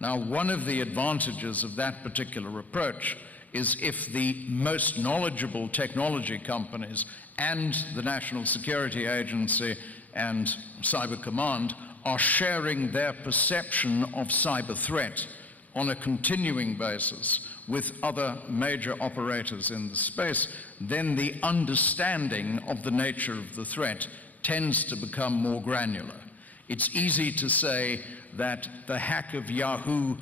Now, one of the advantages of that particular approach is if the most knowledgeable technology companies and the National Security Agency and Cyber Command are sharing their perception of cyber threat on a continuing basis with other major operators in the space, then the understanding of the nature of the threat tends to become more granular. It's easy to say that the hack of Yahoo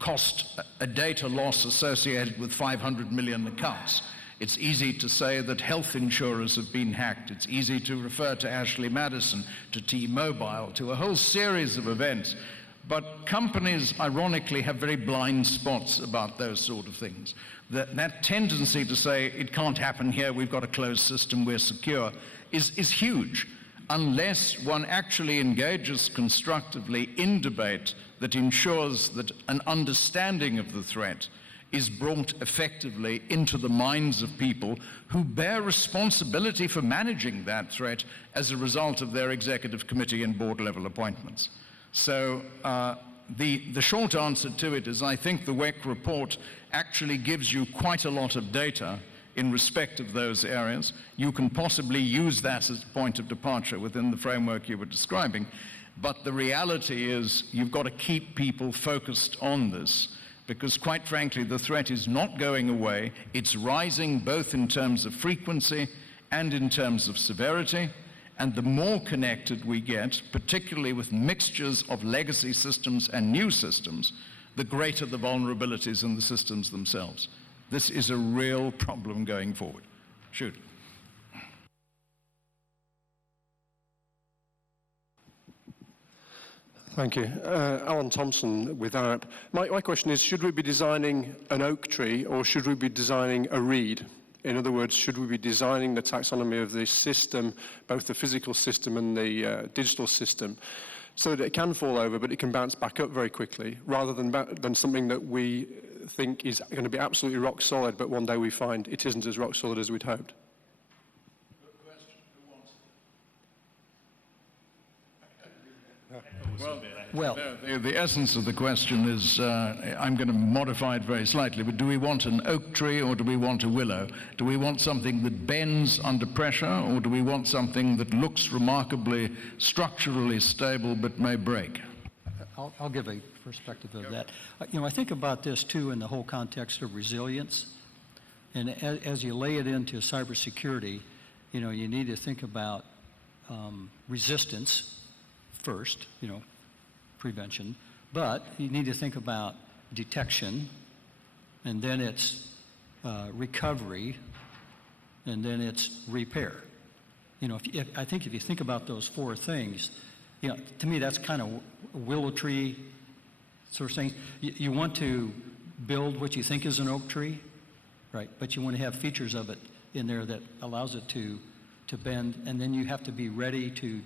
cost a data loss associated with 500 million accounts. It's easy to say that health insurers have been hacked. It's easy to refer to Ashley Madison, to T-Mobile, to a whole series of events. But companies, ironically, have very blind spots about those sort of things. That tendency to say, it can't happen here, we've got a closed system, we're secure, is huge, unless one actually engages constructively in debate that ensures that an understanding of the threat is brought effectively into the minds of people who bear responsibility for managing that threat as a result of their executive committee and board level appointments. So the short answer to it is I think the WEC report actually gives you quite a lot of data in respect of those areas. You can possibly use that as a point of departure within the framework you were describing, but the reality is you've got to keep people focused on this, because quite frankly, the threat is not going away. It's rising both in terms of frequency and in terms of severity. And the more connected we get, particularly with mixtures of legacy systems and new systems, the greater the vulnerabilities in the systems themselves. This is a real problem going forward. Shoot. Thank you. Alan Thompson with ARP. My question is, should we be designing an oak tree or should we be designing a reed? In other words, should we be designing the taxonomy of the system, both the physical system and the digital system, so that it can fall over but it can bounce back up very quickly, rather than something that we think is going to be absolutely rock solid, but one day we find it isn't as rock solid as we'd hoped? Well, the essence of the question is, I'm going to modify it very slightly, but do we want an oak tree or do we want a willow? Do we want something that bends under pressure, or do we want something that looks remarkably structurally stable but may break? I'll give a perspective of that. You know, I think about this too in the whole context of resilience. And as you lay it into cybersecurity, you know, you need to think about resistance first, you know, prevention, but you need to think about detection, and then it's recovery, and then it's repair. You know, I think if you think about those four things, you know, to me that's kind of a willow tree sort of thing. You want to build what you think is an oak tree, right? But you want to have features of it in there that allows it to bend, and then you have to be ready to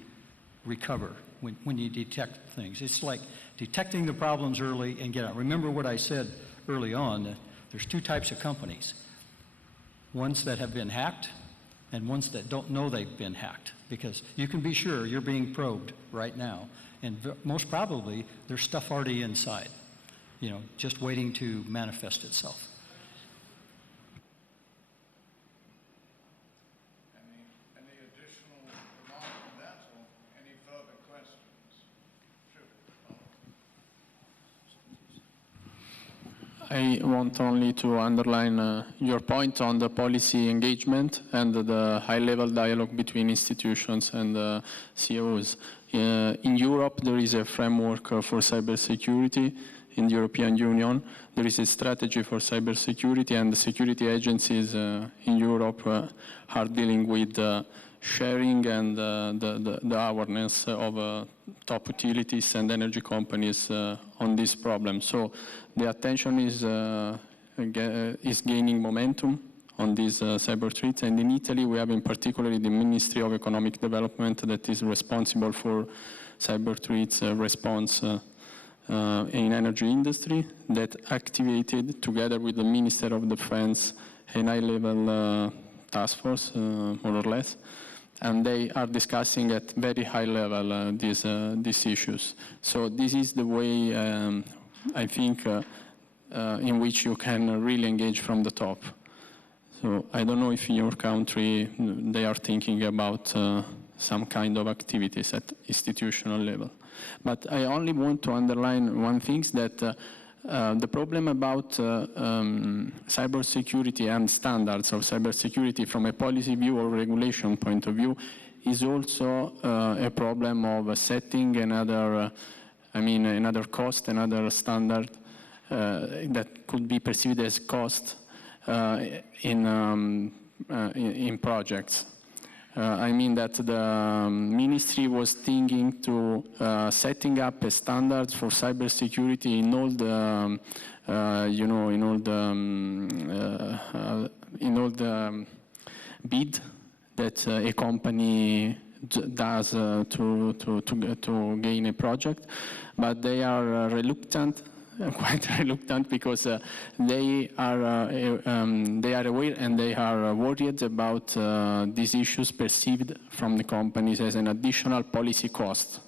recover when you detect things. It's like detecting the problems early and get out. Remember what I said early on, that there's two types of companies. Ones that have been hacked and ones that don't know they've been hacked, because you can be sure you're being probed right now, and most probably there's stuff already inside, you know, just waiting to manifest itself. Any additional remark on that, or any further questions? I want only to underline your point on the policy engagement and the high-level dialogue between institutions and CEOs. In Europe, there is a framework for cybersecurity. In the European Union, there is a strategy for cybersecurity, and the security agencies in Europe are dealing with sharing and the awareness of top utilities and energy companies on this problem. So the attention is gaining momentum on these cyber threats, and in Italy we have in particular the Ministry of Economic Development that is responsible for cyber threats response in energy industry, that activated together with the Minister of Defense a high-level task force, more or less, and they are discussing at very high level these issues. So this is the way I think in which you can really engage from the top. So I don't know if in your country they are thinking about some kind of activities at institutional level. But I only want to underline one thing, that the problem about cybersecurity and standards of cybersecurity from a policy view or regulation point of view is also a problem of setting another, another cost, another standard that could be perceived as cost in projects. I mean that the ministry was thinking to setting up a standard for cybersecurity in all the, in all the bid that a company does to gain a project, but they are reluctant. Quite reluctant, because they are aware and they are worried about these issues perceived from the companies as an additional policy cost.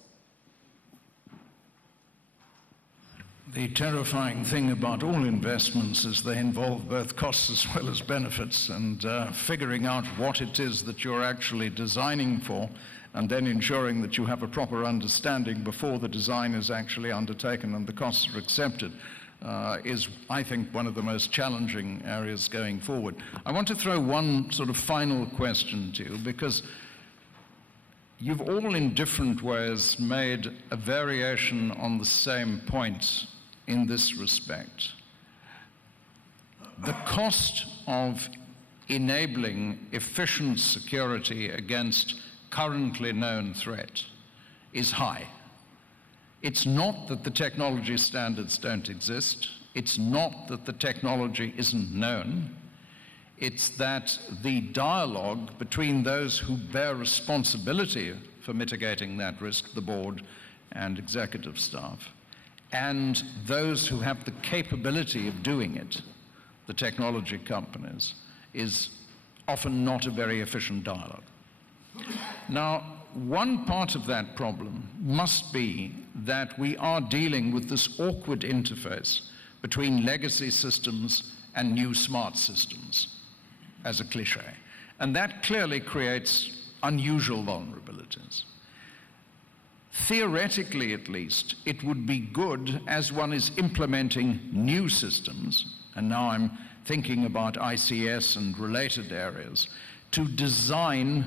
The terrifying thing about all investments is they involve both costs as well as benefits, and figuring out what it is that you're actually designing for, and then ensuring that you have a proper understanding before the design is actually undertaken and the costs are accepted is, I think, one of the most challenging areas going forward. I want to throw one sort of final question to you, because you've all in different ways made a variation on the same point in this respect. The cost of enabling efficient security against currently known threat is high. It's not that the technology standards don't exist. It's not that the technology isn't known. It's that the dialogue between those who bear responsibility for mitigating that risk, the board and executive staff, and those who have the capability of doing it, the technology companies, is often not a very efficient dialogue. Now, one part of that problem must be that we are dealing with this awkward interface between legacy systems and new smart systems, as a cliche. And that clearly creates unusual vulnerabilities. Theoretically, at least, it would be good as one is implementing new systems, and now I'm thinking about ICS and related areas, to design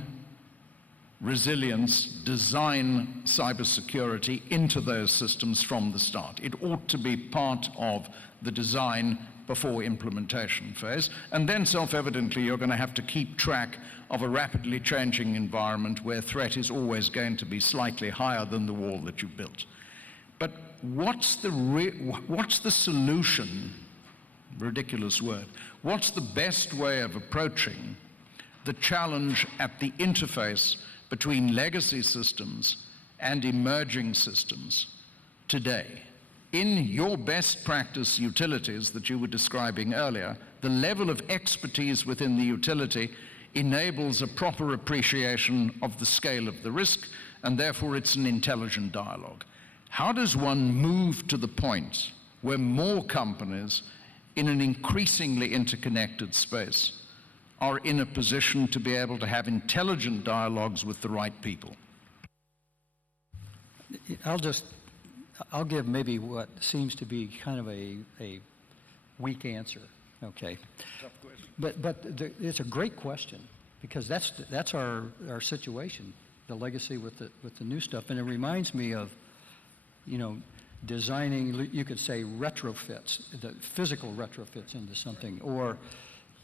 resilience, design cybersecurity into those systems from the start. It ought to be part of the design before implementation phase, and then self-evidently you're going to have to keep track of a rapidly changing environment where threat is always going to be slightly higher than the wall that you built. But what's the solution ridiculous word. What's the best way of approaching the challenge at the interface between legacy systems and emerging systems today? In your best practice utilities that you were describing earlier, the level of expertise within the utility enables a proper appreciation of the scale of the risk, and therefore it's an intelligent dialogue. How does one move to the point where more companies in an increasingly interconnected space are in a position to be able to have intelligent dialogues with the right people? I'll give maybe what seems to be kind of a weak answer, okay? Tough question. But it's a great question, because that's our situation, the legacy with the new stuff. And it reminds me of, you know, designing, you could say, retrofits, the physical retrofits into something, or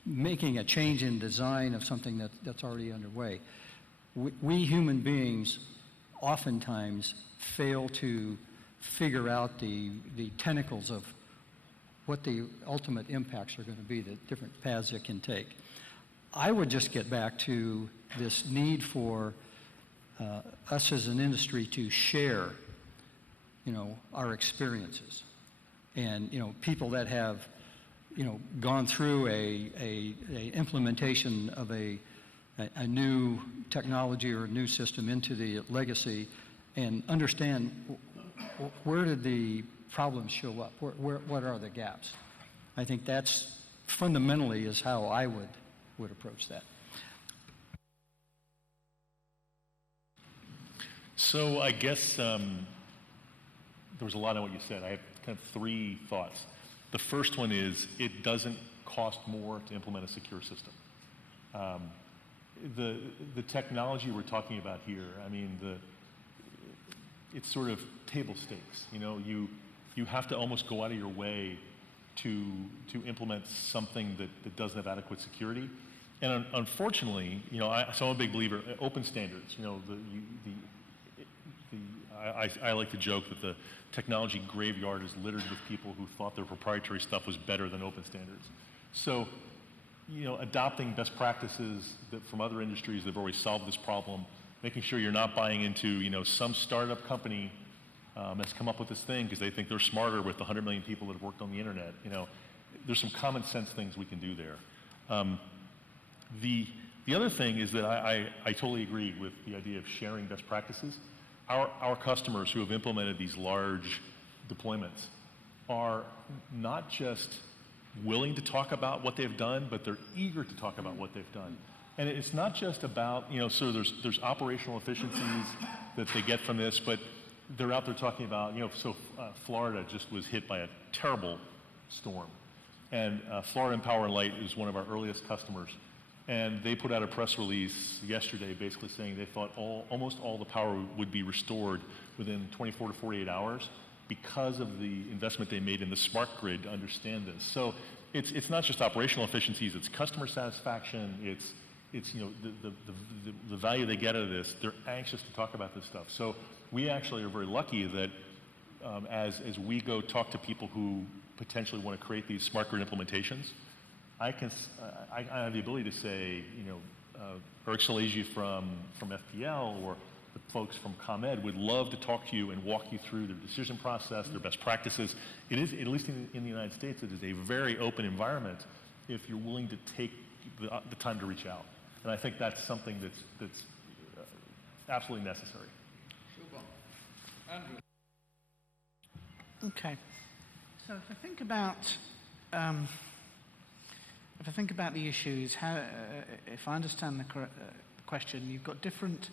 making a change in design of something that's already underway. We human beings oftentimes fail to figure out the tentacles of what the ultimate impacts are going to be, the different paths it can take. I would just get back to this need for us as an industry to share, you know, our experiences. And, you know, people that have, you know, gone through a implementation of a new technology or a new system into the legacy, and understand where did the problems show up? What are the gaps? I think that's fundamentally is how I would approach that. So I guess there was a lot in what you said. I have kind of three thoughts. The first one is it doesn't cost more to implement a secure system. The technology we're talking about here, I mean, it's sort of table stakes. You know, you have to almost go out of your way to implement something that doesn't have adequate security. And unfortunately, you know, so I'm a big believer in open standards. You know, I like to joke that the technology graveyard is littered with people who thought their proprietary stuff was better than open standards. So, you know, adopting best practices from other industries that have already solved this problem, making sure you're not buying into, you know, some startup company has come up with this thing because they think they're smarter with the 100 million people that have worked on the internet. You know, there's some common sense things we can do there. The other thing is that I totally agree with the idea of sharing best practices. Our customers who have implemented these large deployments are not just willing to talk about what they've done, but they're eager to talk about what they've done. And it's not just about, you know, so there's operational efficiencies that they get from this, but they're out there talking about, you know, so Florida just was hit by a terrible storm. And Florida Power and Light is one of our earliest customers. And they put out a press release yesterday basically saying they thought almost all the power would be restored within 24 to 48 hours because of the investment they made in the smart grid to understand this. So it's not just operational efficiencies, it's customer satisfaction, it's you know, the value they get out of this. They're anxious to talk about this stuff. So we actually are very lucky that as we go talk to people who potentially want to create these smart grid implementations, I have the ability to say, you know, Eric Salegi from FPL or the folks from ComEd would love to talk to you and walk you through their decision process, their best practices. It is, at least in the United States, it is a very open environment if you're willing to take the time to reach out. And I think that's something that's absolutely necessary. Andrew. Okay. So if I think about the issues, if I understand the question, you've got different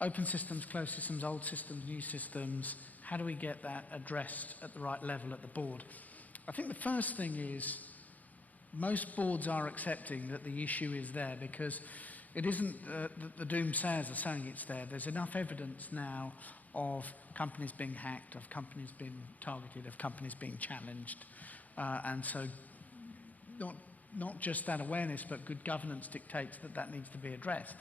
open systems, closed systems, old systems, new systems. How do we get that addressed at the right level at the board? I think the first thing is most boards are accepting that the issue is there because it isn't the doomsayers are saying it's there. There's enough evidence now of companies being hacked, of companies being targeted, of companies being challenged. And so not just that awareness, but good governance dictates that needs to be addressed.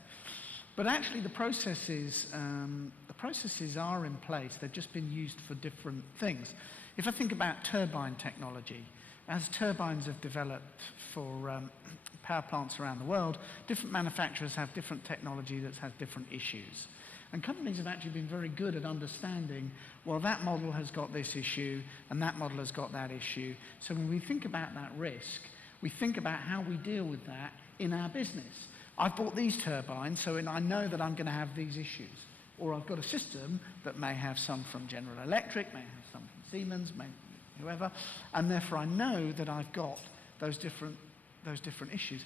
But actually the processes are in place. They've just been used for different things. If I think about turbine technology, as turbines have developed for power plants around the world, different manufacturers have different technology that has different issues. And companies have actually been very good at understanding, well, that model has got this issue, and that model has got that issue. So when we think about that risk, we think about how we deal with that in our business. I've bought these turbines, so I know that I'm going to have these issues. Or I've got a system that may have some from General Electric, may have some from Siemens, may whoever, and therefore I know that I've got those different issues.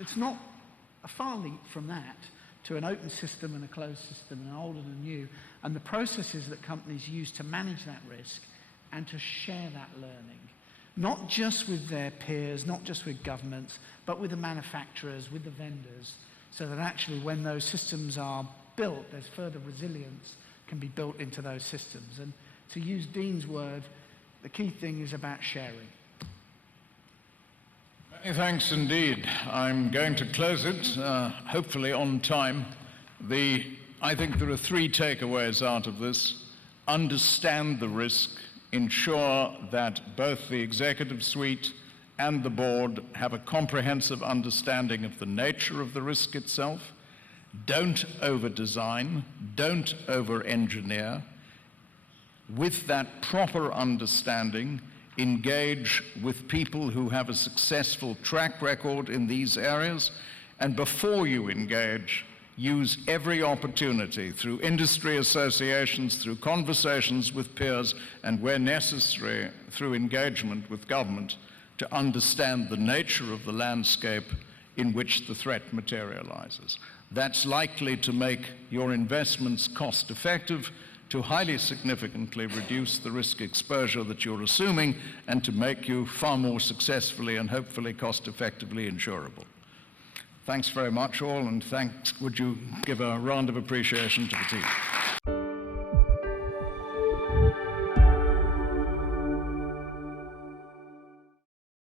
It's not a far leap from that to an open system and a closed system, and an old and a new, and the processes that companies use to manage that risk and to share that learning, not just with their peers, not just with governments, but with the manufacturers, with the vendors, so that actually when those systems are built, there's further resilience can be built into those systems. And to use Dean's word, the key thing is about sharing. Many thanks indeed. I'm going to close it, hopefully on time. I think there are 3 takeaways out of this. Understand the risk, ensure that both the executive suite and the board have a comprehensive understanding of the nature of the risk itself. Don't over-design, don't over-engineer. With that proper understanding, engage with people who have a successful track record in these areas, and before you engage, use every opportunity through industry associations, through conversations with peers, and where necessary, through engagement with government, to understand the nature of the landscape in which the threat materializes. That's likely to make your investments cost-effective, to highly significantly reduce the risk exposure that you're assuming, and to make you far more successfully and hopefully cost-effectively insurable. Thanks very much all, and would you give a round of appreciation to the team.